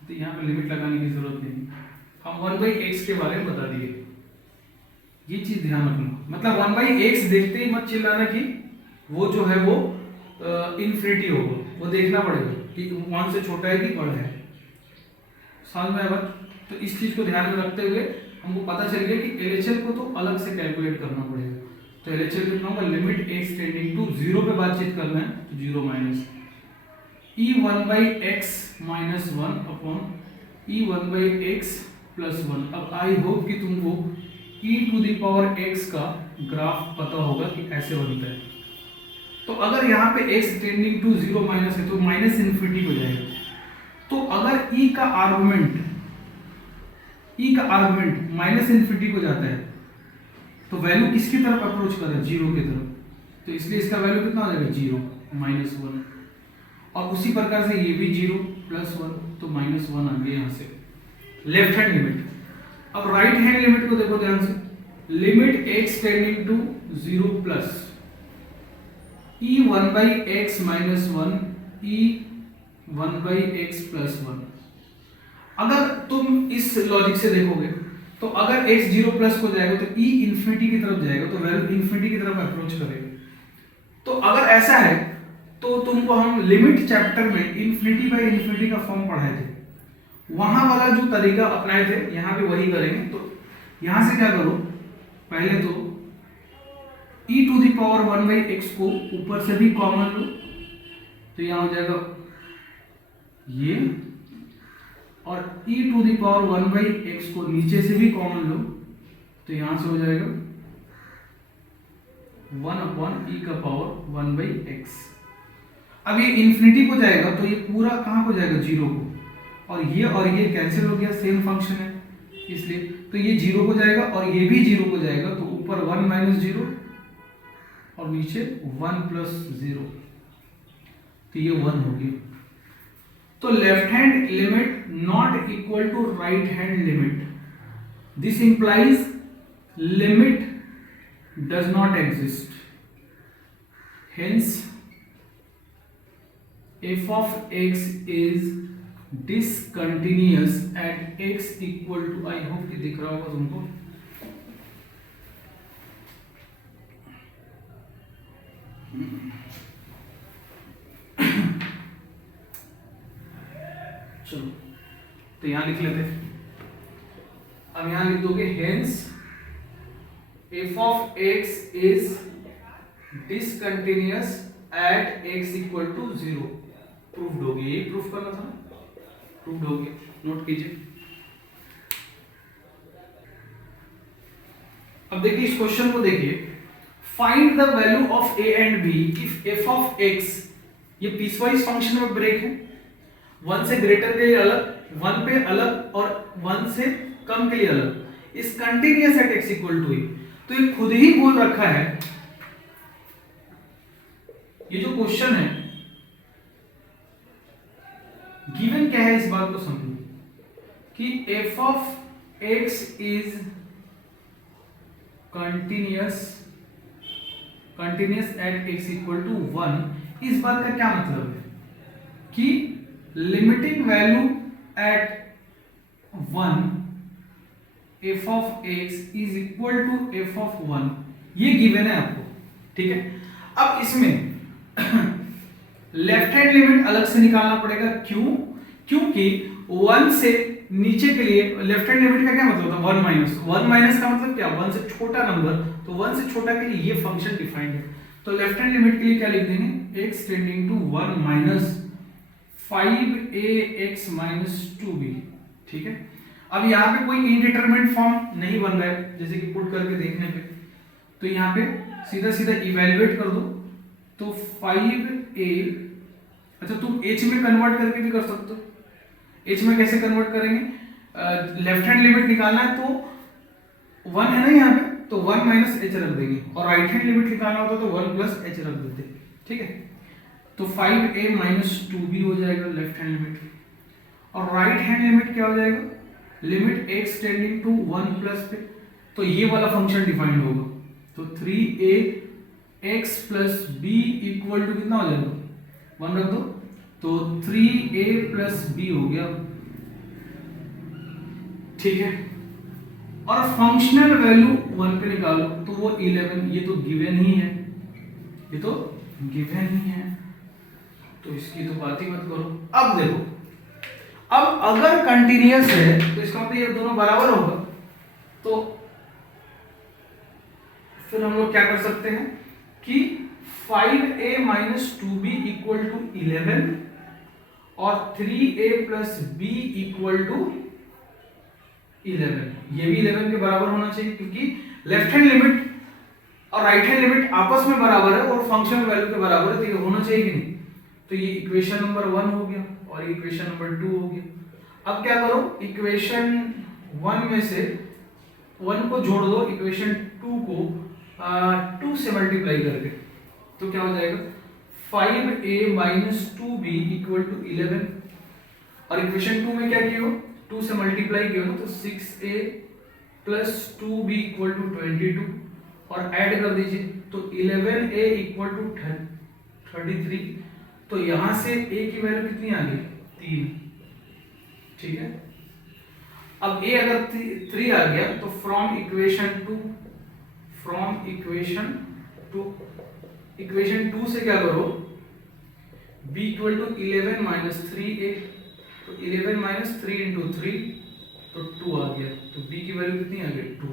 तो यहाँ पे लिमिट लगाने की जरूरत नहीं, हम 1/x के बारे में बता दिए। ये चीज ध्यान रखना, मतलब 1/x देखते ही मत चिल्लाना कि वो जो है वो इंफिनिटी होगा, वो देखना पड़ेगा कि 1 से छोटा है कि बड़ा है। समझ में आया? तो इस चीज को ध्यान में रखते हुए हमको पता चल गया कि LHL को तो अलग से कैलकुलेट करना पड़ेगा। तो LHL कितना होगा, लिमिट x टेंडिंग टू 0 पे बातचीत करना है तो 0 minus e 1/x minus 1 upon e 1/x plus 1। अब आई होप कि तुमको e to the power x का ग्राफ पता होगा कि ऐसे बनता है। तो अगर यहाँ पे x टेंडिंग टू 0 माइनस है तो माइनस इन्फिनिटी हो जाएगा। तो अगर e का आर्गुमेंट माइनस इन्फिनिटी को जाता है तो वैल्यू किसकी तरफ अप्रोच कर रहा है, 0 की तरफ। तो इसलिए इसका वैल्यू कितना हो जाएगा, 0 माइनस 1। और उसी प्रकार से ये भी 0 प्लस 1 तो माइनस 1 आ गया यहाँ से लेफ्ट हैंड लिमिट। अब राइट हैंड लिमिट को देखो ध्यान से, limit x tending to 0 plus e 1/x minus 1 e 1/x plus 1। अगर तुम इस लॉजिक से देखोगे तो अगर x 0 प्लस को जाएगा तो e इंफिनिटी की तरफ जाएगा, तो वैल्यू इंफिनिटी की तरफ अप्रोच करेगा। तो अगर ऐसा है तो तुमको हम लिमिट चैप्टर में इंफिनिटी बाय इंफिनिटी का फॉर्म पढ़ाए थे, वहां वाला जो तरीका अपनाए थे यहां भी वही करेंगे। तो यहां से क्या करो, पहले तो e to the power 1/x को ऊपर से भी कॉमन लो, तो यहां हो जाएगा ये, और e to the power 1/x को नीचे से भी कॉमन लो, तो यहां से हो जाएगा 1/e का पावर 1/x। अब ये इंफिनिटी को जाएगा तो ये पूरा कहां को जाएगा, जीरो को, और ये कैंसिल हो गया, सेम फंक्शन है इसलिए, तो ये जीरो को जाएगा और ये भी जीरो को जाएगा, तो ऊपर 1 माइनस जीरो और नीचे 1 प्लस जीरो, तो ये 1 हो गया। तो left hand limit not equal to right hand limit, this implies limit does not exist, hence f of x is discontinuous at x equal to, I hope कि दिख रहा होगा तुमको, चलो तो यहां लिख लेते हैं। अब यहां लिख दोगे hence f of x is discontinuous at x equal to 0। Proof हो गया, ये प्रूफ करना था ना, प्रूफ हो गया, नोट कीजिए। अब देखिए इस क्वेश्चन को देखिए, find the value of a and b if f of x, ये पीसवाइज फंक्शन में ब्रेक है, 1 से ग्रेटर के लिए अलग, 1 पे अलग और 1 से कम के लिए अलग, इस continuous at x equal to a। तो ये खुद ही बोल रखा है, ये जो क्वेश्चन है गिवन क्या है, इस बात को समझो कि f of x is continuous at x equal to 1। इस बात का क्या मतलब है कि limiting value at 1 f of x is equal to f of 1, ये गिवन है आपको, ठीक है। अब इसमें लेफ्ट हैंड लिमिट अलग से निकालना पड़ेगा, क्यों, क्योंकि 1 से नीचे के लिए लेफ्ट हैंड लिमिट का क्या मतलब होता है, 1 माइनस, 1 माइनस का मतलब क्या, 1 से छोटा नंबर, तो 1 से छोटा के लिए ये फंक्शन डिफाइंड है। तो लेफ्ट हैंड लिमिट के लिए क्या लिख देंगे, x tending to 1 minus 5ax minus 2b, ठीक है। अब यहाँ पे कोई इनडिटरमिनेट फॉर्म नहीं बन रहा है, जैसे कि पुट करके देखने पे, तो यहाँ पे सीधा सीधा इवेल्युएट कर दो, तो 5a, अच्छा तुम h में कन्वर्ट करके भी कर सकते हो, h में कैसे कन्वर्ट करेंगे, लेफ्ट हैंड लिमिट निकालना है तो 1 है ना यहाँ पे, तो 1 माइनस h रख देंगे, और राइट हैंड लिमिट निकालना होता तो 1 प्लस h रख देते, ठीक है। तो 5a माइनस 2b हो जाएगा लेफ्ट हैंड लिमिट, और राइट हैंड लिमिट क्या हो जाएगा, limit x tending to 1 plus पे, तो ये वाला फंक्शन डिफाइंड होगा, तो 3a x plus b equal to कितना हो जाएगा, 1 रख दो, तो 3a प्लस b हो गया, ठीक है। और फंक्शनल वैल्यू 1 पे निकालो तो वो 11, ये तो गिवन ही है, ये तो गिवन ही है, तो इसकी तो बात ही मत करो। अब देखो, अब अगर कंटिन्यूअस है तो इसका मतलब ये दोनों बराबर होगा, तो फिर हम लोग क्या कर सकते हैं कि 5a minus 2b equal to 11 और 3a plus b equal to 11, ये भी 11 के बराबर होना चाहिए, क्योंकि लेफ्ट हैंड लिमिट और राइट हैंड लिमिट आपस में बराबर है और फंक्शन वैल्यू के बराबर है, तो ये होना चाहिए कि नहीं। तो ये इक्वेशन नंबर 1 हो गया और इक्वेशन नंबर 2 हो गया। अब क्या करो, इक्वेशन 1 में से 1 को जोड़ दो इक्वेशन 2 को 2 से मल्टीप्लाई करके, तो क्या हो जाएगा 5a minus 2b equal to 11, और इक्वेशन 2 में क्या किया हो, 2 से मल्टीप्लाई किया हो तो 6a plus 2b equal to 22, और ऐड कर दीजिए तो 11a इक्वल टू 33, तो यहां से a की वैल्यू कितनी आ गई, 3, ठीक है। अब a अगर 3 आ गया तो फ्रॉम इक्वेशन 2 से क्या करो, b equal to 11 minus 3a, तो 11 माइनस 3 इंटू 3 तो 2 आ गया। तो b की वैल्यू कितनी आ गई 2।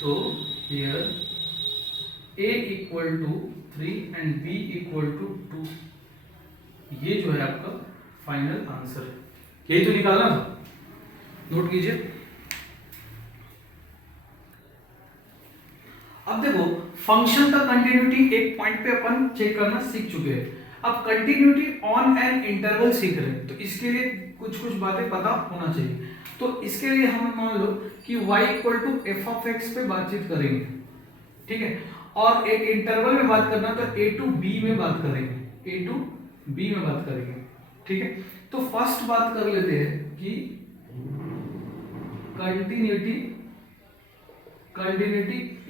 तो here a equal to 3 and b equal to 2। ये जो है आपका फाइनल आंसर है। यही तो निकालना था, नोट कीजिए। अब देखो फंक्शन का कंटिन्यूटी एक पॉइंट पे अपन चेक करना सीख चुके हैं। अब कंटिन्यूटी ऑन एन इंटरवल सीख रहे हैं, तो इसके लिए कुछ कुछ बातें पता होना चाहिए। तो इसके लिए हम मान लो कि y equal to F of x पे बातचीत करेंगे, ठीक है, और एक इंटरवल में बात करना तो a टू b में बात करेंगे, a टू b में बात करेंगे, ठीक है। तो फर्स्ट बात कर लेते हैं कि continuity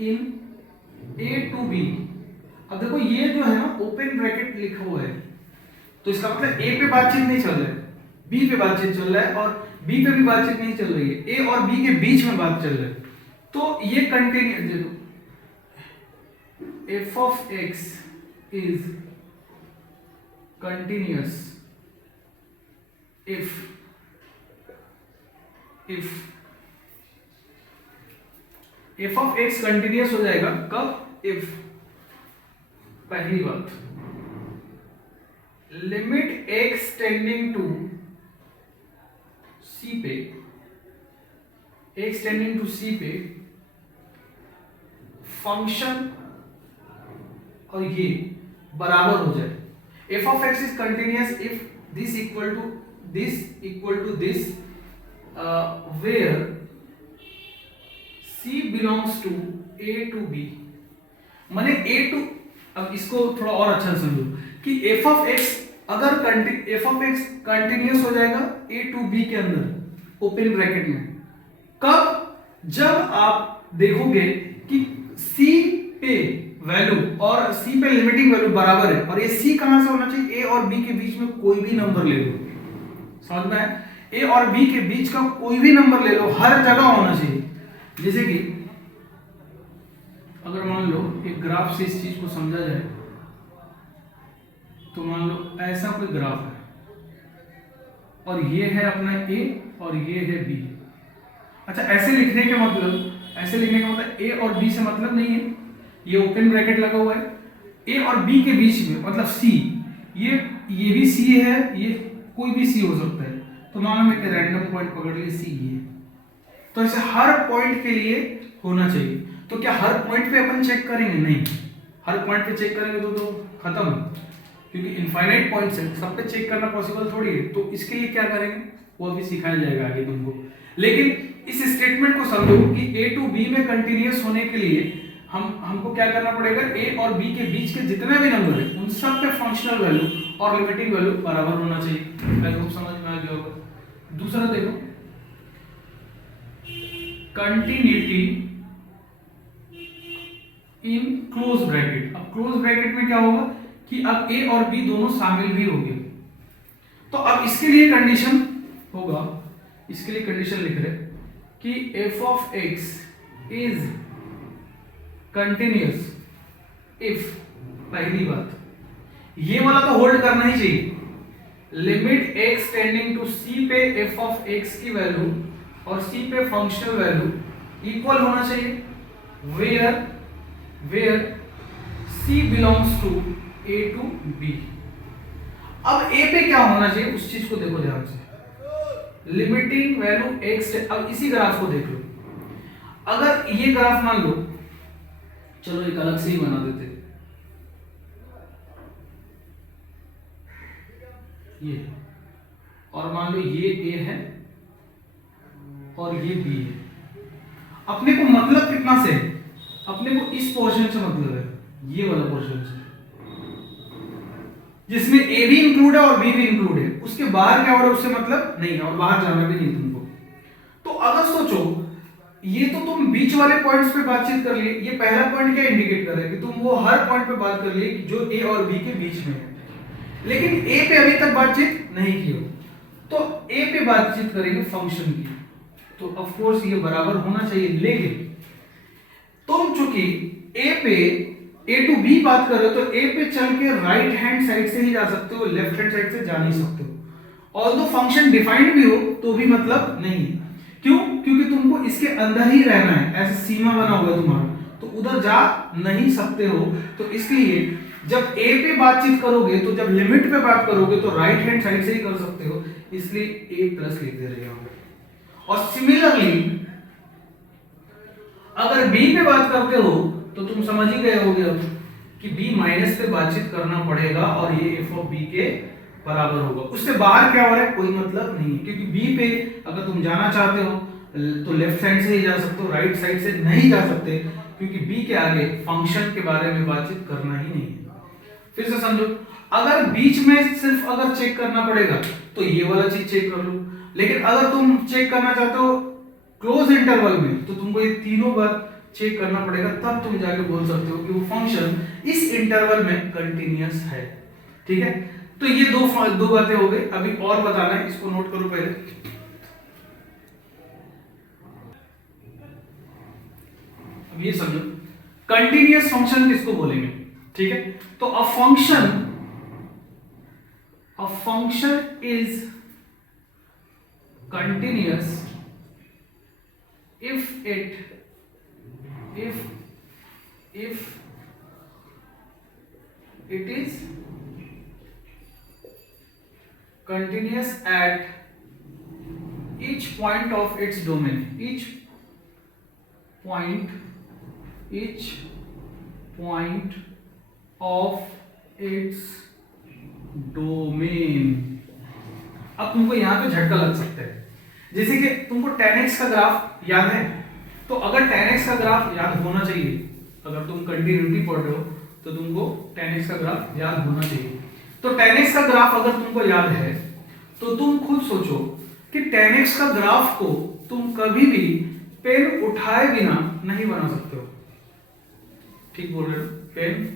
in a to b। अब देखो ये जो है ना ओपन ब्रैकेट लिखा हुआ है, तो इसका मतलब a पे बातचीत नहीं चल रहा है, b पे बातचीत चल रहा है, और b पे भी बातचीत नहीं चल रही है, a और b के बीच में बात चल रहा है। तो ये continue f of x is continuous if f of x continuous हो जाएगा कब, if पहली बात limit x tending to c पे, x टेंडिंग टू c पे फंक्शन और ये बराबर हो जाए। f of x is continuous if this equal to this where c belongs to a to b। माने a टू, अब इसको थोड़ा और अच्छा समझो कि f of x अगर f of x कंटिन्यूअस हो जाएगा a टू b के अंदर ओपन ब्रैकेट में, कब, जब आप देखोगे कि c पे वैल्यू और c पे लिमिटिंग वैल्यू बराबर है, और ये c कहां से होना चाहिए, a और b के बीच में कोई भी नंबर ले लो, समझ में है, a और b के बीच का कोई भी नंबर ले लो, हर जगह होना चाहिए। जैसे कि अगर मान लो एक ग्राफ से इस चीज को समझा जाए, तो मान लो ऐसा कोई ग्राफ है और ये है अपना a और ये है b। अच्छा ऐसे लिखने का मतलब a और b से मतलब नहीं है, ये ओपन ब्रैकेट लगा हुआ है, a और b के बीच में मतलब c, ये भी c है, ये कोई भी c हो सकता है। तो मान लो मैं एक रैंडम पॉइंट पकड़ लिया c ये, तो ऐसे हर पॉइंट के लिए होना चाहिए। तो क्या हर पॉइंट पे अपन चेक करेंगे, नहीं, हर पॉइंट पे चेक करेंगे तो खत्म, क्योंकि इनफाइनाइट पॉइंट्स है, सब पे चेक करना पॉसिबल थोड़ी है। तो इसके लिए क्या करेंगे वो अभी सिखाया जाएगा आगे तुमको। लेकिन इस स्टेटमेंट को समझो कि a टू b में कंटिन्यूअस होने के लिए हमको क्या करना पड़ेगा, a और b के बीच के जितने भी नंबर है उन सब पे फंक्शनल वैल्यू और लिमिटिंग वैल्यू बराबर होना चाहिए। आई होप समझ में आ गया होगा। दूसरा देखो कंटिन्यूटी इन क्लोज ब्रैकेट। अब क्लोज ब्रैकेट में क्या होगा कि अब a और b दोनों शामिल भी होंगे। तो अब इसके लिए कंडीशन होगा, इसके लिए कंडीशन लिख रहे कि f of x is continuous if, पहली बात ये वाला तो होल्ड करना ही चाहिए, limit x tending to c पे f of x की वैल्यू और c पे फंक्शनल वैल्यू इक्वल होना चाहिए, where c belongs to a to b। अब a पे क्या होना चाहिए उस चीज को देखो ध्यान से, लिमिटिंग वैल्यू x। अब इसी ग्राफ को देख लो, अगर ये ग्राफ मान लो, चलो एक अलग से ही बना देते, ये, और मान लो ये a है और ये b है। अपने को मतलब कितना से, अपने को इस पोर्शन से मतलब है, ये वाला पोर्शन से, जिसमें a भी इंक्लूड है और b भी इंक्लूड है। उसके बाहर क्या हो रहा है उससे मतलब नहीं है, और बाहर जाना भी नहीं तुमको। तो अगर सोचो ये तो तुम बीच वाले पॉइंट्स पे बातचीत कर लिए, ये पहला पॉइंट क्या इंडिकेट कर रहा है कि तुम वो हर पॉइंट पे बात कर लिए जो a और b के बीच में है, लेकिन a पे अभी तक बातचीत नहीं की हो, तो a पे बातचीत करेंगे फंक्शन की। तो ऑफ कोर्स ये बराबर होना चाहिए, लेकिन तुम चूंकि a टू b बात कर रहे हो तो a पे चल के राइट हैंड साइड से ही जा सकते हो, लेफ्ट हैंड साइड से जा नहीं सकते हो। ऑल्दो फंक्शन डिफाइंड भी हो तो भी मतलब नहीं। क्यों? क्योंकि तुमको इसके अंदर ही रहना है, ऐसे सीमा बना हुआ है तुम्हारा, तो उधर जा नहीं सकते हो। तो इसलिए जब ए पे बातचीत करोगे, तो जब लिमिट पे बात करोगे तो राइट हैंड साइड से ही कर सकते हो, इसलिए ए प्लस लिख दे रहे हो। और सिमिलरली अगर बी पे बात करते हो तो तुम समझ ही गए होगे अब कि बी माइनस पे बातचीत करना पड़ेगा और ये एफ ऑफ बी के बराबर होगा। उससे बाहर क्या हो रहा है कोई मतलब नहीं, क्योंकि बी पे अगर तुम जाना चाहते हो तो लेफ्ट साइड से ही जा सकते हो, राइट साइड से नहीं जा सकते, क्योंकि बी के आगे फंक्शन के बारे में बातचीत करना ही नहीं है। फिर से समझो, अगर बीच में सिर्फ अगर चेक करना पड़ेगा तो ये वाला चीज चेक कर लो, लेकिन अगर तुम चेक करना चाहते हो क्लोज इंटरवल में तो तुमको ये तीनों बार चेक करना पड़ेगा, तब तुम जाके बोल सकते हो कि वो फंक्शन इस इंटरवल में कंटीन्यूअस है। ठीक है, तो ये दो बातें हो गई। अभी और बताना है, इसको नोट करो पहले। अब ये समझो कंटीन्यूअस फंक्शन किसको बोलेंगे। ठीक है, तो a function is continuous if it is continuous at each point of its domain, each point of its domain। अब तुमको यहां पे झटका लग सकता है, जैसे कि तुमको tan x का ग्राफ याद है, तो अगर tan x का ग्राफ याद होना चाहिए, अगर तुम कंटिन्यूटी पढ़ रहे हो तो तुमको tan x का ग्राफ याद होना चाहिए। तो tan x का ग्राफ अगर तुमको याद है तो तुम खुद सोचो कि tan x का ग्राफ को तुम कभी भी पेन उठाए बिना नहीं बना सकते हो। ठीक बोल रहे हो? पेन,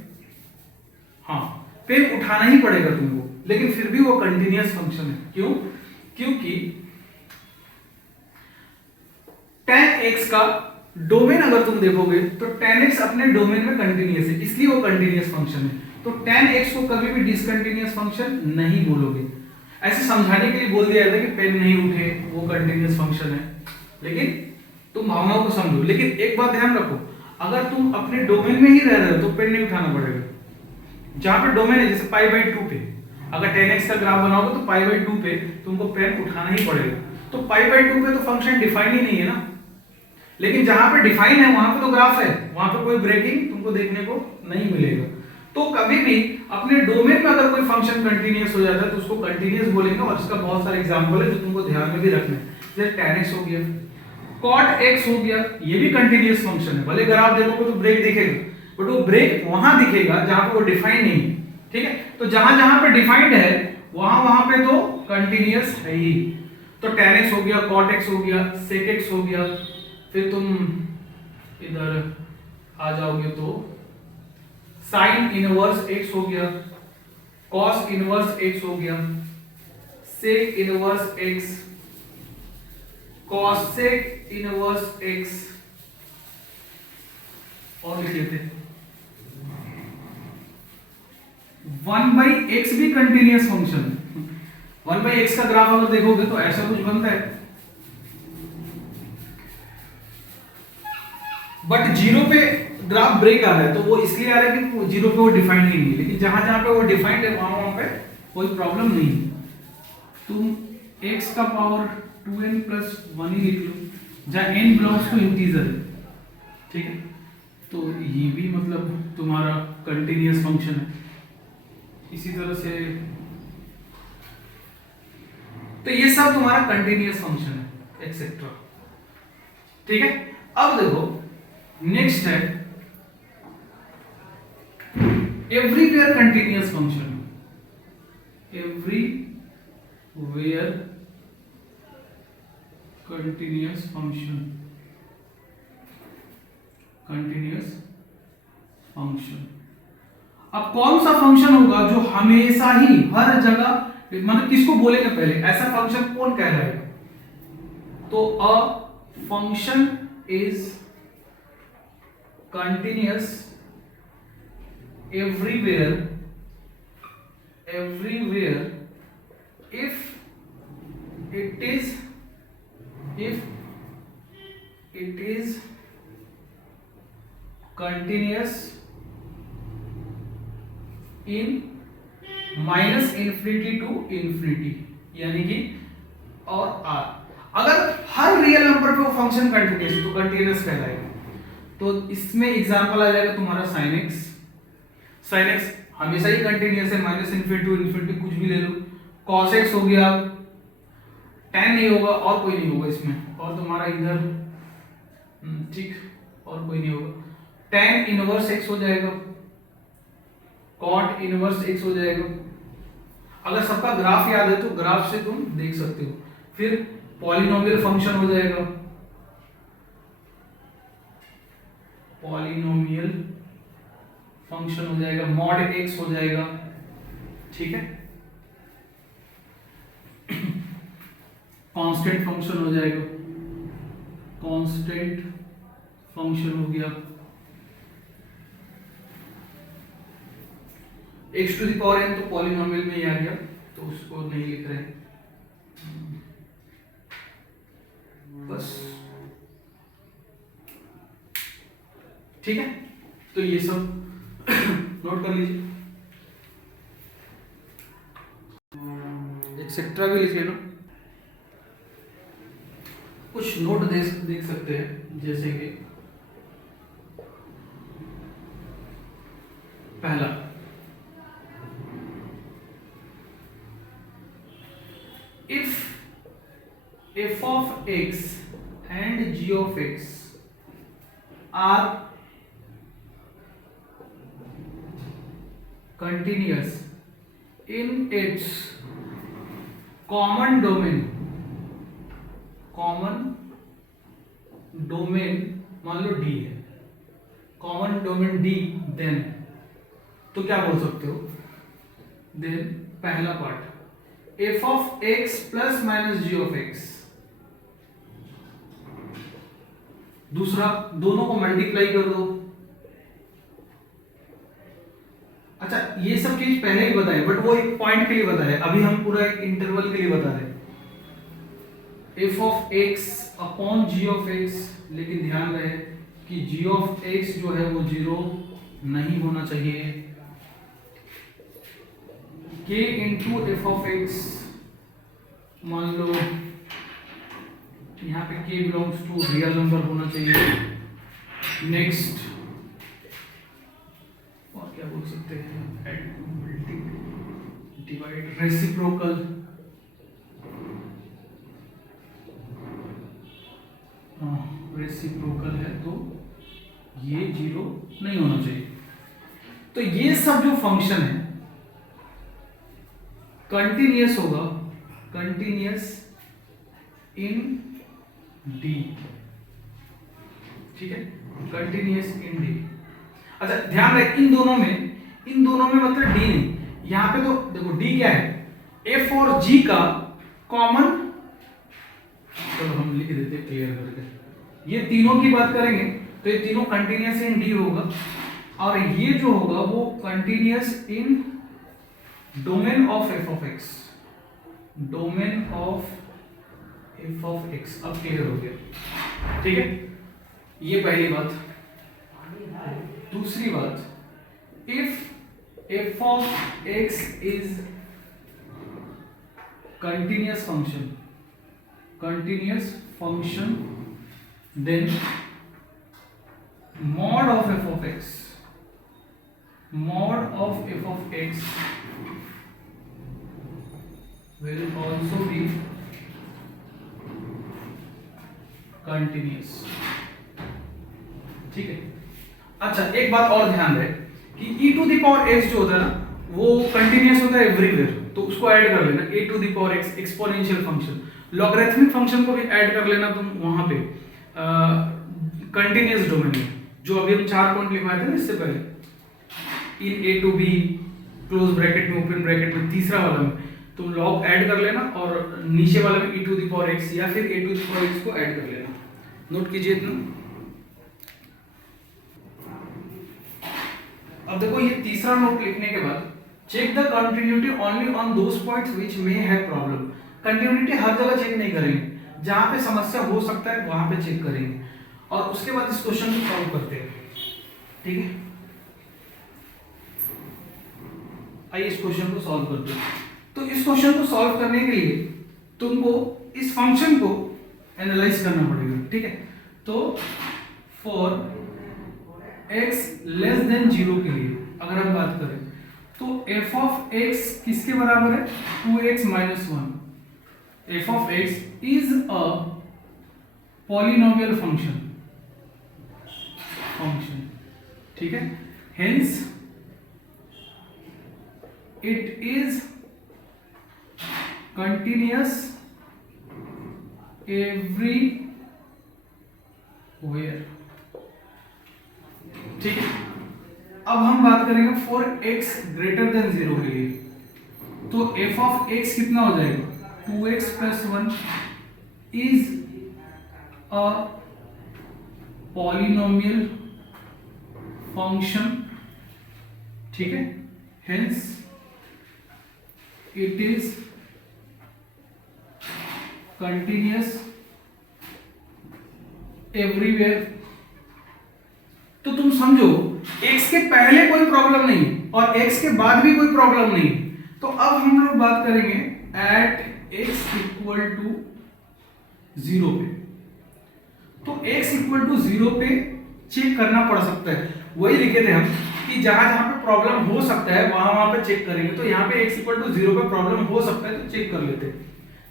हाँ पेन उठाना ही पड़ेगा तुमको, लेकिन फिर भी वो कंटिन्यूअस फंक्शन है। क्यों? क्योंकि tan x का डोमेन अगर तुम देखोगे तो tan x अपने डोमेन में कंटिन्यूअस है, इसलिए वो कंटिन्यूअस फंक्शन है। तो tan x को कभी भी डिसकंटिन्यूअस फंक्शन नहीं बोलोगे। ऐसे समझाने के लिए बोल दिया जाता है कि पेन नहीं उठे वो कंटिन्यूअस फंक्शन है, लेकिन तुम भावनाओं को समझो। लेकिन एक बात ध्यान रखो, अगर तुम अपने डोमेन में ही रह रहे हो तो पेन नहीं उठाना पड़ेगा। जहां पे डोमेन है, जैसे π/2 पे अगर tan x का ग्राफ बनाओगे तो π/2 पे तुमको पेन उठाना ही पड़ेगा। तो π/2 पे तो फंक्शन डिफाइन ही नहीं है ना, लेकिन जहां पे डिफाइन है वहां पे तो ग्राफ है, वहां पे कोई ब्रेकिंग तुमको देखने को नहीं मिलेगा। तो कभी भी अपने डोमेन में अगर कोई फंक्शन कंटीन्यूअस हो जाता है तो उसको कंटीन्यूअस बोलेंगे, और इसका बहुत सारे एग्जांपल है जो तुमको ध्यान में भी रखना है। जैसे tan x हो गया, cot x हो गया, ये भी कंटीन्यूअस फंक्शन है। भले ग्राफ देखोगे तो ब्रेक दिखेगा, बट वो ब्रेक वहां दिखेगा जहां पे वो डिफाइन नहीं है। ठीक है, तो जहां जहां पे डिफाइंड है वहां वहां पे तो कंटीन्यूअस है ही। तो tan x हो गया, cot x हो गया, sec x हो गया, फिर तुम इधर आ जाओगे तो sin इनवर्स x हो गया, cos इनवर्स x हो गया, sec inverse x, cosec inverse x, और लिख लेते 1/x भी कंटीन्यूअस फंक्शन है। 1/x का ग्राफ अगर देखोगे तो ऐसा कुछ बनता है, बट जीरो पे ग्राफ ब्रेक आ रहा है, तो वो इसलिए आ रहा है कि जीरो पे वो डिफाइंड ही नहीं है। लेकिन जहां जहां पे वो डिफाइंड है वहां वहां पे कोई प्रॉब्लम नहीं है। तुम x का पावर 2n प्लस 1 ही लिख लो, जहां n बिलोंग्स टू इंटीजर है। ठीक है, तो ये भी मतलब तुम्हारा कंटीन्यूअस फंक्शन है। इसी तरह से तो ये सब तुम्हारा कंटीन्यूअस फंक्शन है, एक्सेट्रा। ठीक है, अब देखो नेक्स्ट है everywhere continuous function. Everywhere continuous function, continuous function. अब कौन सा फंक्शन होगा जो हमेशा ही हर जगह, मतलब किसको बोलेंगे पहले, ऐसा फंक्शन कौन कह रहा है? तो a function is continuous everywhere if it is if it is continuous in minus infinity to infinity, यानी कि और r, अगर हर रियल नंबर पे वो फंक्शन कंटिन्यूस है तो कंटिन्यूस कहलाएगा। तो इसमें एग्जांपल आ जाएगा तुम्हारा sin x। sin x हमेशा ही कंटिन्यूस है, माइनस इन्फिनिटी टू इन्फिनिटी कुछ भी ले लो। cos x हो गया, tan नहीं होगा और कोई नहीं होगा इसमें, और तुम्हारा इधर ठीक और कोई नहीं होगा। tan इनवर्स x हो जाएगा, cot इनवर्स x हो जाएगा। अगर सबका ग्राफ याद है तो ग्राफ से तुम देख सकते हो। फिर पॉलिनोमियल फंक्शन हो जाएगा, पॉलिनोमियल फंक्शन हो जाएगा, मॉड x हो जाएगा, ठीक है। कांस्टेंट फंक्शन हो जाएगा, कांस्टेंट फंक्शन हो गया। x to the power n तो पॉलिनोमियल में ही आ गया, तो उसको नहीं लिख रहे बस, ठीक है। तो ये सब नोट कर लीजिए, एक्सेट्रा भी लिख लेना। कुछ नोट देख सकते हैं, जैसे कि पहला, if f of x and g of x are continuous in its common domain मान लो d है, कॉमन डोमेन d, देन तो क्या बोल सकते हो, देन पहला part f of x plus minus g of x, दूसरा दोनों को मल्टीप्लाई कर दो। अच्छा ये सब चीज पहले ही बताए, बट वो एक पॉइंट के लिए बताए, अभी हम पूरा एक इंटरवल के लिए बता रहे हैं। f of x upon g of x, लेकिन ध्यान रहे कि g of x जो है वो 0 नहीं होना चाहिए। k into f of x, मान लो यहाँ पे k belongs to real number होना चाहिए। नेक्स्ट और क्या बोल सकते हैं, डिवाइड, रेसिप्रोकल, रेसिप्रोकल है तो ये 0 नहीं होना चाहिए। तो ये सब जो फंक्शन है कंटिन्यूअस होगा, कंटिन्यूअस इन डी, ठीक है, कंटिन्यूअस इन डी। अच्छा ध्यान रहे इन दोनों में मतलब डी नहीं, यहां पे तो देखो डी क्या है, एफ और जी का कॉमन, चलो हम लिख देते हैं क्लियर करके। ये तीनों की बात करेंगे तो ये तीनों कंटिन्यूअस इन डी होगा, और ये जो होगा वो continuous in domain of f of x, domain of f of x. अब क्लियर हो गया, ठीक है, ये पहली बात। दूसरी बात, if f of x is continuous function, then mod of f of x will also be continuous, ठीक है। अच्छा एक बात और ध्यान रहे कि e to the power x जो होता है ना वो कंटिन्यूअस होता है एवरीवेयर, तो उसको ऐड कर लेना, a to the power x exponential function. Logarithmic function को भी ऐड कर लेना तुम वहां पे कंटिन्यूअस डोमेन में, जो अभी हम 4 पॉइंट लिखवाए थे ना इससे पहले, in a to b close bracket में, ओपन ब्रैकेट में, तीसरा वाला में तुम लॉग ऐड कर लेना, और नीचे वाले में e to the power x या फिर a to the power x को ऐड कर लेना। नोट कीजिए इतना। अब देखो ये तीसरा नोट लिखने के बाद, check the continuity only on those points which may have problem. Continuity हर जगह चेक नहीं करेंगे, जहां पे समस्या हो सकता है वहां पे चेक करेंगे और उसके बाद इस क्वेश्चन को सॉल्व करते हैं। ठीक है, आइए इस क्वेश्चन को सॉल्व करते हैं। तो इस क्वेश्चन को सॉल्व करने के लिए तुमको इस फंक्शन को एनालाइज करना पड़ेगा। ठीक है, तो फॉर x लेस देन 0 के लिए अगर हम बात करें तो f ऑफ x किसके बराबर है? 2x minus 1। f of x is a polynomial function. ठीक है, hence it is continuous everywhere. ठीक है, अब हम बात करेंगे फॉर x ग्रेटर देन 0 के लिए। तो f ऑफ x कितना हो जाएगा? 2x plus 1 is a polynomial function. ठीक है, hence it is continuous everywhere. तो तुम समझो x के पहले कोई प्रॉब्लम नहीं और x के बाद भी कोई प्रॉब्लम नहीं। तो अब हम लोग बात करेंगे एट x इक्वल टू 0 पे। तो x इक्वल टू 0 पे चेक करना पड़ सकता है, वही लिखे थे हम कि जहां जहां पे प्रॉब्लम हो सकता है वहां वहां पे चेक करेंगे। तो यहाँ पे x इक्वल टू 0 पे प्रॉब्लम हो सकता है तो चेक कर लेते हैं।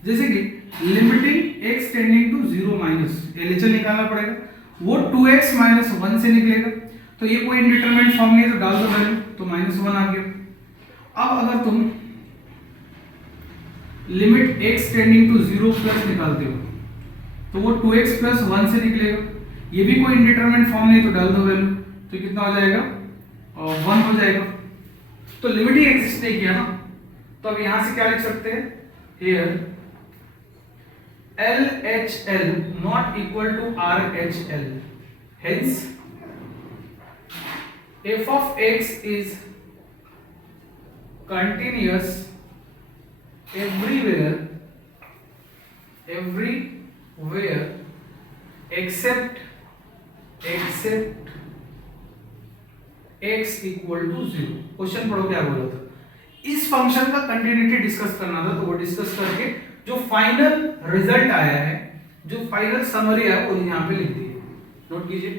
जैसे कि limiting x tending to 0 minus LHS निकालना पड़ेगा, वो 2x माइनस 1 से निकलेगा। तो ये कोई इंडिटरमिनेट फॉर्म नहीं है तो डाल दो वैल्यू, तो -1 आ गया। अब अगर तुम limit x tending to 0 plus निकालते हो तो वो 2x प्लस 1 से निकलेगा। ये भी कोई इंडिटरमिनेट फॉर्म नहीं तो डाल दो वैल्यू, तो कितना हो जाएगा? 1 हो जाएगा। तो लिमिट ही एग्जिस्ट नहीं किया ना, तो अब यहां से क्या लिख सकते हैं? Here LHL not equal to RHL, hence f of x is continuous everywhere except x equal to 0। Question पढ़ो क्या बोला था? इस फंक्शन का कंटिन्यूटी डिस्कस करना था, तो वो डिस्कस करके जो फाइनल रिजल्ट आया है, जो फाइनल समरी है वो यहां पे लिख दी है, नोट कीजिए।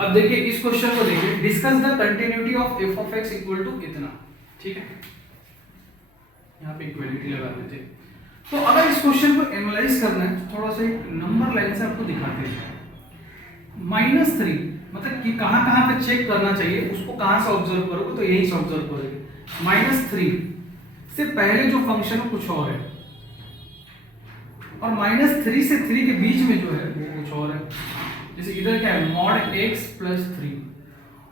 अब देखिए इस क्वेश्चन को देखिए, discuss the continuity of f of x equal to इतना। ठीक है, यहां पे इक्वालिटी लगा देते हैं। तो अगर इस क्वेश्चन को एनालाइज करना है तो थोड़ा सा एक नंबर लाइन से आपको दिखाते हैं। -3 मतलब कि कहां कहां पे चेक करना चाहिए, उसको कहां से ऑब्जर्व करोगे तो यही से ऑब्जर्व करोगे। -3 से पहले जो फंक्शन है कुछ और है, और -3 से 3 के बीच में जो है वो कुछ और है। जैसे इधर क्या है? मॉड x प्लस 3,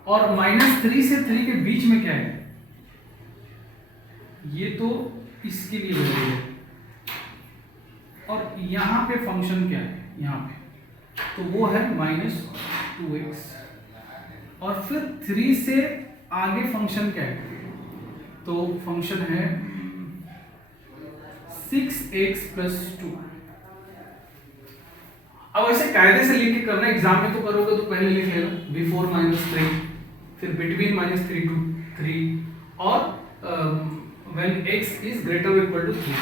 और -3 से 3 के बीच में क्या है? ये तो इसके लिए वैल्यू है, और यहां पे फंक्शन क्या है? यहां पे तो वो है -2x, और फिर 3 से आगे फंक्शन क्या है? तो फंक्शन है 6x प्लस 2। अब ऐसे कायदे से लिख के करना, एग्जाम में तो करोगे तो पहले लिख लेना बिफोर -3, फिर बिटवीन -3 to 3, और व्हेन x इज ग्रेटर और इक्वल टू 3।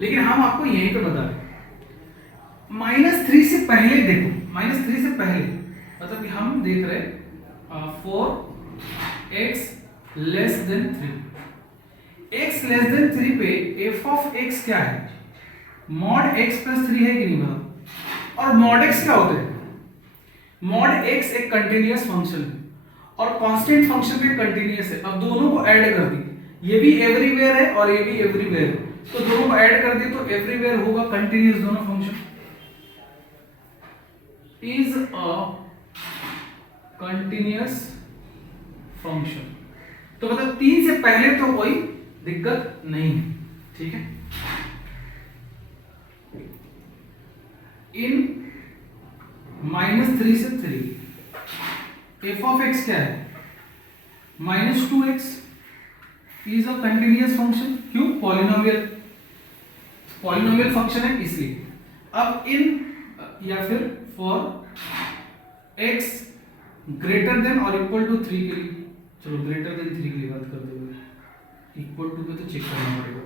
लेकिन हम आपको यहीं पे बता रहे हैं -3 से पहले देखो, -3 से पहले मतलब कि हम देख रहे हैं for x less than 3। x less than 3 पे f ऑफ x क्या है? मॉड x प्लस 3 है कि नहीं बताओ? और मॉड x क्या होता है? मॉड x एक कंटिन्यूअस फंक्शन है और कांस्टेंट फंक्शन भी कंटिन्यूअस है। अब दोनों को ऐड कर दी, ये भी एवरीवेयर है और ये भी एवरीवेयर है, तो दोनों को ऐड कर दिए तो एवरीवेयर होगा कंटिन्यूअस दोनों function. Is a continuous function, तो मतलब 3 से पहले तो कोई दिक्कत नहीं है। ठीक है, इन -3 से 3 f ऑफ x क्या है? -2x, is a continuous function. क्यों? पॉलिनोमियल फंक्शन है इसलिए। अब इन या फिर फॉर x ग्रेटर देन और इक्वल टू 3 के लिए, चलो ग्रेटर देन 3 के लिए बात कर दो, इक्वल टू पे तो चेक करना पड़ेगा।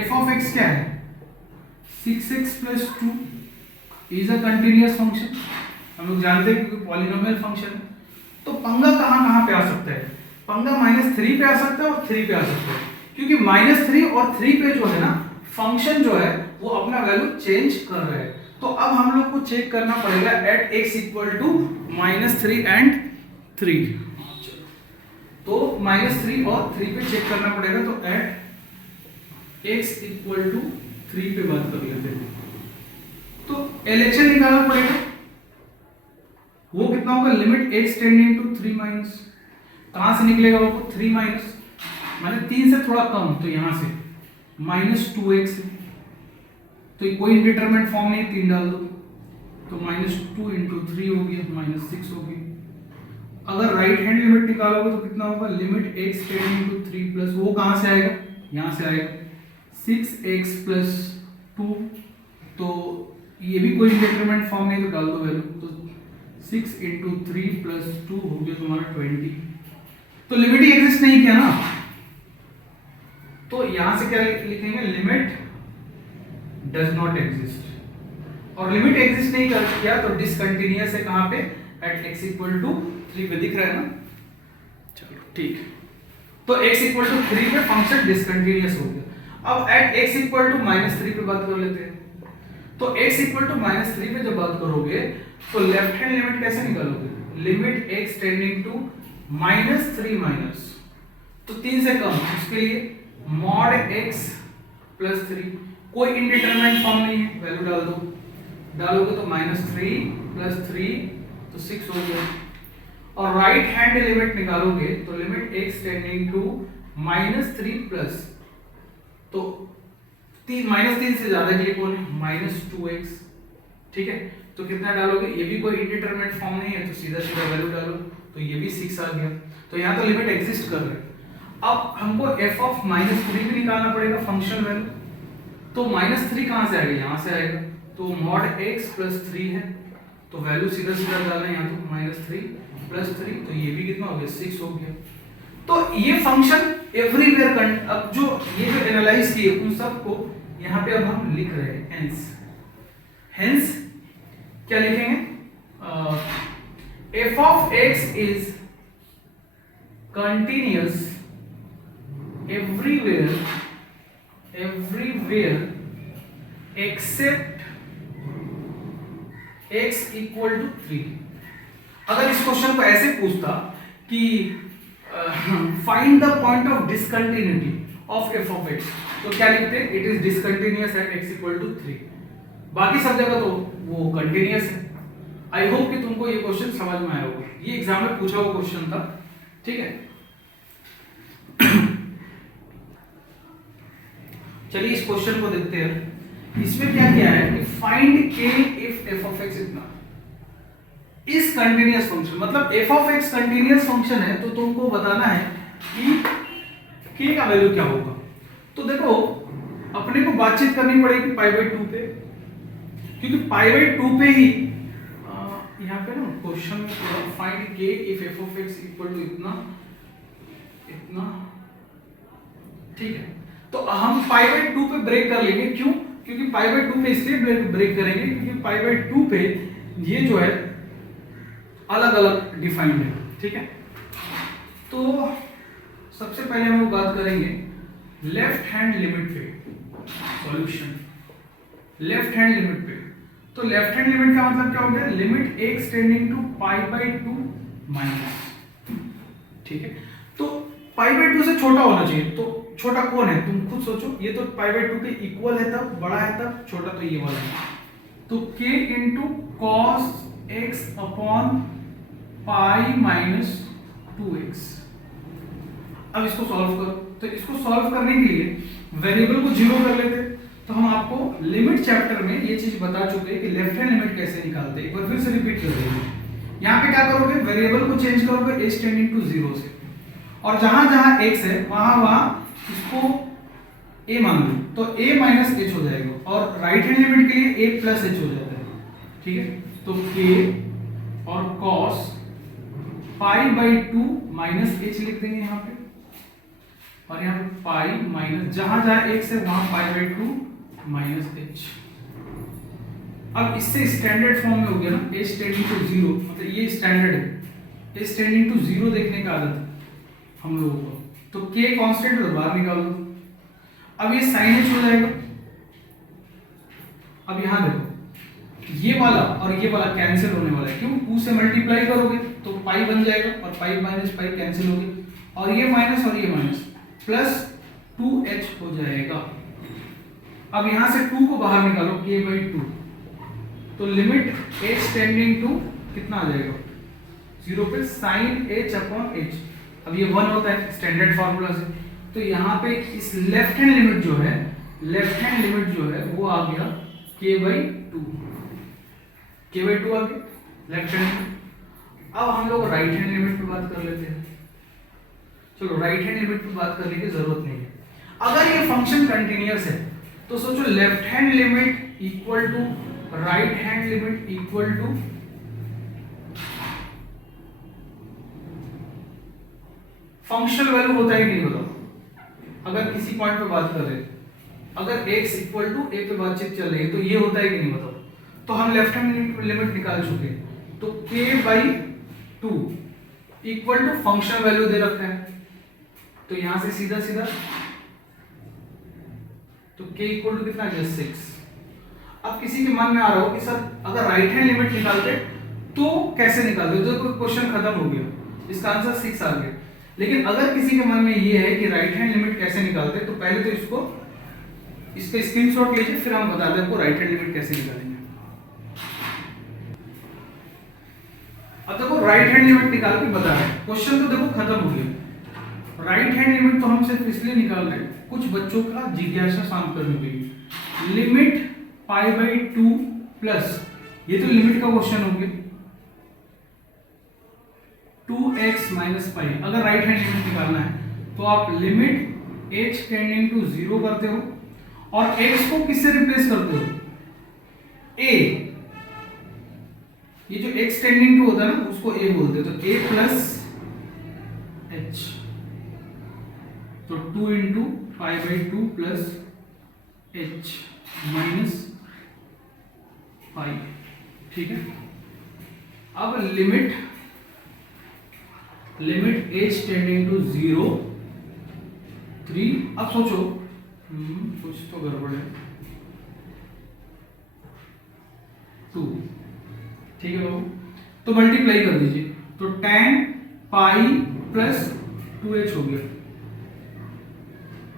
f ऑफ x क्या है? 6x plus 2 is a continuous function. हम लोग जानते हैं क्योंकि पॉलिनोमियल फंक्शन है। तो पंगा कहाँ पे आ सकता है? पंगा -3 पे आ सकता है और 3 पे आ सकता है, क्योंकि -3 और 3 पे जो है ना फंक्शन जो है वो अपना वैल्यू चेंज कर रहा है। तो अब हम लोग को चेक करना पड़ेगा at x equal to -3 and 3। तो -3 और 3 पे चेक करना पड़ेगा। तो एट x इक्वल टू 3 पे बात कर लेते हैं। तो एलएचएस निकालना पड़ेगा। वो कितना होगा? Limit x tending to 3 minus, कहां से निकलेगा वो? 3 माइनस माने 3 से थोड़ा कम, तो यहां से -2x। तो कोई इंडिटरमिनेट फॉर्म नहीं, 3 डाल दो तो -2 इंटू 3 हो गया, -6 हो गई। अगर राइट हैंड लिमिट निकालोगे तो कितना होगा? Limit x tending to 3 plus, वो कहां से आएगा? यहां से आएगा 6x प्लस 2। तो ये भी कोई इंडिटरमिनेट फॉर्म नहीं, तो डाल दो वैल्यू। तो 6 इंटू 3 प्लस 2 हो गया तुम्हारा 20। तो लिमिट ही एग्जिस्ट नहीं किया ना, तो यहां से क्या लिखेंगे? Limit does not exist. और लिमिट एग्जिस्ट नहीं किया तो डिसकंटिन्यूअस है। कहां पे? एट x इक्वल टू 3 पे। दिख रहा है ना? चलो ठीक। तो x इक्वल टू 3 पे फंक्शन डिसकंटिन्यूअस हो गया। अब एट x इक्वल टू -3 पे बात कर लेते हैं। तो x इक्वल टू -3 पे जब बात करोगे तो लेफ्ट हैंड लिमिट कैसे निकालोगे? Limit x tending to -3 minus, तो 3 से कम, उसके लिए मॉड x प्लस 3। कोई इंडिटरमिनेट फॉर्म नहीं है, वैल्यू डाल दो। डालोगे तो -3 प्लस 3 तो 6 हो गया। और राइट हैंड लिमिट निकालोगे तो limit x tending to -3 plus, तो -3 से ज्यादा के लिए कौन है? -2x। ठीक है, तो कितना डालोगे? ये भी कोई इंडिटरमिनेट फॉर्म नहीं है, तो सीधा सीधा वैल्यू डालो, तो ये भी 6 आ गया। तो यहाँ तो लिमिट एग्जिस्ट कर रही है। अब हमको f ऑफ -3 भी निकालना पड़ेगा फंक्शन वैल्यू। तो -3 कहां से आएगा? यहां से आएगा। तो मॉड x प्लस 3 है, तो वैल्यू सीधा सीधा डालना है यहाँ। तो -3 प्लस 3, तो ये भी कितना हो गया? 6 हो गया। तो ये फंक्शन एवरीवेयर। अब जो ये जो एनालाइज किए उन सब को यहाँ पे अब हम लिख रहे हैं। हेंस क्या लिखेंगे? f of x is continuous everywhere except x equal to 3। अगर इस क्वेश्चन को ऐसे पूछता कि find the point of discontinuity of f of x, तो क्या लिखते? It is discontinuous at x equal to 3। बाकी सब जगह तो वो कंटिन्यूअस है। आई होप कि तुमको ये क्वेश्चन समझ में आया होगा। ये एग्जाम में पूछा हुआ क्वेश्चन था। ठीक है, चलिए इस क्वेश्चन को देखते हैं। इसमें क्या किया है कि find k if f of x इतना इस कंटिन्यूअस फंक्शन, मतलब f of x continuous function है, तो तुमको बताना है कि k का वैल्यू क्या होगा। तो देखो अपने को बातचीत करनी पड़ेगी π/2 पे, क्योंकि π/2 पे ही यहाँ पे ना क्वेश्चन में पूरा find k if f of x equal to इतना इतना। ठीक है, तो हम π/2 पे ब्रेक कर लेंगे। क्यों? क्योंकि π/2 पे इसलिए ब्रेक करेंगे क्योंकि π/2 पे ये जो है अलग अलग डिफाइंड है। ठीक है, तो सबसे पहले हम लोग बात करेंगे लेफ्ट हैंड लिमिट पे सॉल्यूशन। लेफ्ट हैंड लिमिट पे, तो लेफ्ट हैंड लिमिट का मतलब क्या हो गया? Limit x tending to π/2 minus. ठीक है, तो π/2 से छोटा होना चाहिए। तो छोटा कौन है? तुम खुद सोचो। ये तो π/2 के इक्वल है तब, बड़ा है तब, छोटा तो ये वाला है। तो k into cos x upon pi minus 2x। अब इसको सॉल्व करो। तो इसको सॉल्व करने के लिए वेरिएबल को जीरो कर लेते। तो हम आपको लिमिट चैप्टर में ये चीज बता चुके हैं कि लेफ्ट हैंड लिमिट कैसे निकालते हैं। एक बार फिर से रिपीट कर देंगे। यहाँ पे क्या करोगे? वेरिएबल को चेंज करोगे h टेंडिंग टू 0 से, और जहां जहां x है वहां वहां इसको a मान लो, तो a माइनस h हो जाएगा और राइट हैंड लिमिट के लिए a प्लस h हो जाता है, ठीक है। तो k और cos pi by 2 minus h लिख देंगे यहाँ पे, और यहाँ पे पाई माइनस जहां जहां x है वहां पाई बाई 2 माइनस h। अब इससे स्टैंडर्ड फॉर्म में हो गया ना, h टेंडिंग टू 0, मतलब ये स्टैंडर्ड है, h टेंडिंग टू 0 देखने का आदत है हम लोगों को। तो k कांस्टेंट तो बाहर निकाल दो, अब ये साइन h हो जाएगा। अब यहां देखो ये वाला और ये वाला कैंसिल होने वाला है, क्यों? 2 से मल्टीप्लाई करोगे तो पाई बन जाएगा और पाई माइनस पाई कैंसिल हो गई, और ये माइनस और ये माइनस प्लस 2h हो जाएगा। अब यहां से 2 को बाहर निकालो k बाई 2, तो लिमिट h टेंडिंग टू कितना आ जाएगा 0 पे साइन h अपॉन h। अब ये 1 होता है स्टैंडर्ड फार्मूला से, तो यहाँ पे इस लेफ्ट हैंड लिमिट जो है, लेफ्ट हैंड लिमिट जो है वो आ गया k बाई 2, k बाई 2 आ गया लेफ्ट हैंड। अब हम लोग राइट हैंड लिमिट पे बात कर लेते हैं। चलो राइट हैंड लिमिट पे बात करने की जरूरत नहीं है। अगर ये फंक्शन कंटिन्यूअस है तो सोचो left hand limit equal to right hand limit equal to functional value होता ही नहीं होता। अगर किसी पॉइंट पे बात कर रहे, अगर x इक्वल टू a पे बातचीत चल रही है तो ये होता है कि नहीं होता। तो हम लेफ्ट हैंड लिमिट निकाल चुके हैं, तो k by 2 equal to functional value दे रखा है, तो यहां से सीधा सीधा तो k इक्वल टू कितना है 6। अब किसी के मन में आ रहा हो कि सर अगर राइट हैंड लिमिट निकालते तो कैसे निकालते, तो क्वेश्चन खत्म हो गया, इसका आंसर 6 आ गया। लेकिन अगर किसी के मन में ये है कि राइट हैंड लिमिट कैसे निकालते, तो पहले तो इसका स्क्रीनशॉट लीजिए, फिर हम बताते हैं आपको राइट हैंड लिमिट कैसे निकालेंगे। अब देखो राइट हैंड लिमिट निकाल के बता रहे हैं, क्वेश्चन तो देखो खत्म हो गया। राइट हैंड लिमिट तो हम सिर्फ इसलिए निकाल रहे हैं कुछ बच्चों का जिज्ञासा शांत करने के लिए। लिमिट पाई बाई 2 प्लस, ये तो लिमिट का क्वेश्चन हो गया, 2x माइनस पाई। अगर राइट हैंड लिमिट निकालना है तो आप लिमिट h टेंडिंग टू 0 करते हो और x को किससे रिप्लेस करते हो, a। ये जो x टेंडिंग टू होता है ना उसको a बोलते हो, तो a प्लस h, तो 2 into pi by 2 plus h minus pi, ठीक है। अब लिमिट h टेंडिंग टू 0 3। अब सोचो कुछ तो गड़बड़ है, 2, ठीक है बाबू, तो मल्टीप्लाई कर दीजिए, तो tan पाई प्लस 2h हो गया,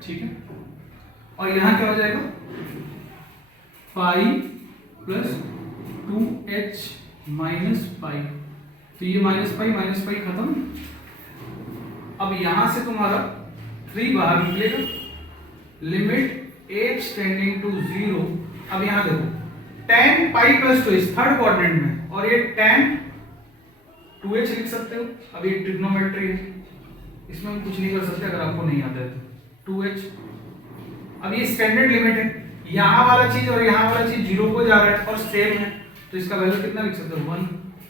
ठीक है। और यहां क्या हो जाएगा pi plus 2h minus pi, तो ये माइनस पाई खत्म। अब यहां से तुम्हारा 3 बाहर निकलेगा, लिमिट h टेंडिंग टू 0। अब यहां देखो tan pi plus 2h third quadrant में, और ये tan 2h लिख सकते हो। अब ये ट्रिग्नोमेट्री है, इसमें हम कुछ नहीं कर सकते अगर आपको नहीं आता है तो 2h। अब ये स्टैंडर्ड लिमिट है, यहाँ वाला चीज और यहाँ वाला चीज 0 को जा रहा है और सेम है, तो इसका वैल्यू कितना लिख सकते हो 1,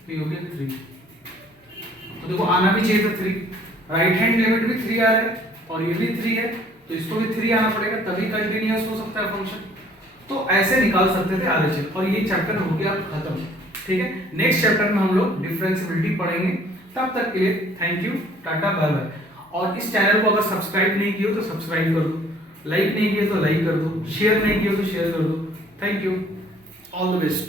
तो ये हो गया 3। तो देखो आना भी चाहिए था 3, राइट हैंड लिमिट भी 3 आ रहा है और ये भी 3 है, तो इसको भी 3 आना पड़ेगा तभी कंटिन्यूअस हो सकता है फंक्शन। तो ऐसे निकाल सकते थे आरएचएल, और ये चैप्टर हो गया खत्म, ठीक है। नेक्स्ट चैप्टर में हम लोग डिफरेंशिएबिलिटी पढ़ेंगे, तब तक के लिए thank you, tata bye bye. और इस चैनल को अगर सब्सक्राइब नहीं किया तो सब्सक्राइब कर दो, लाइक नहीं किया तो लाइक कर दो, शेयर नहीं किया तो शेयर कर दो। Thank you, all the best.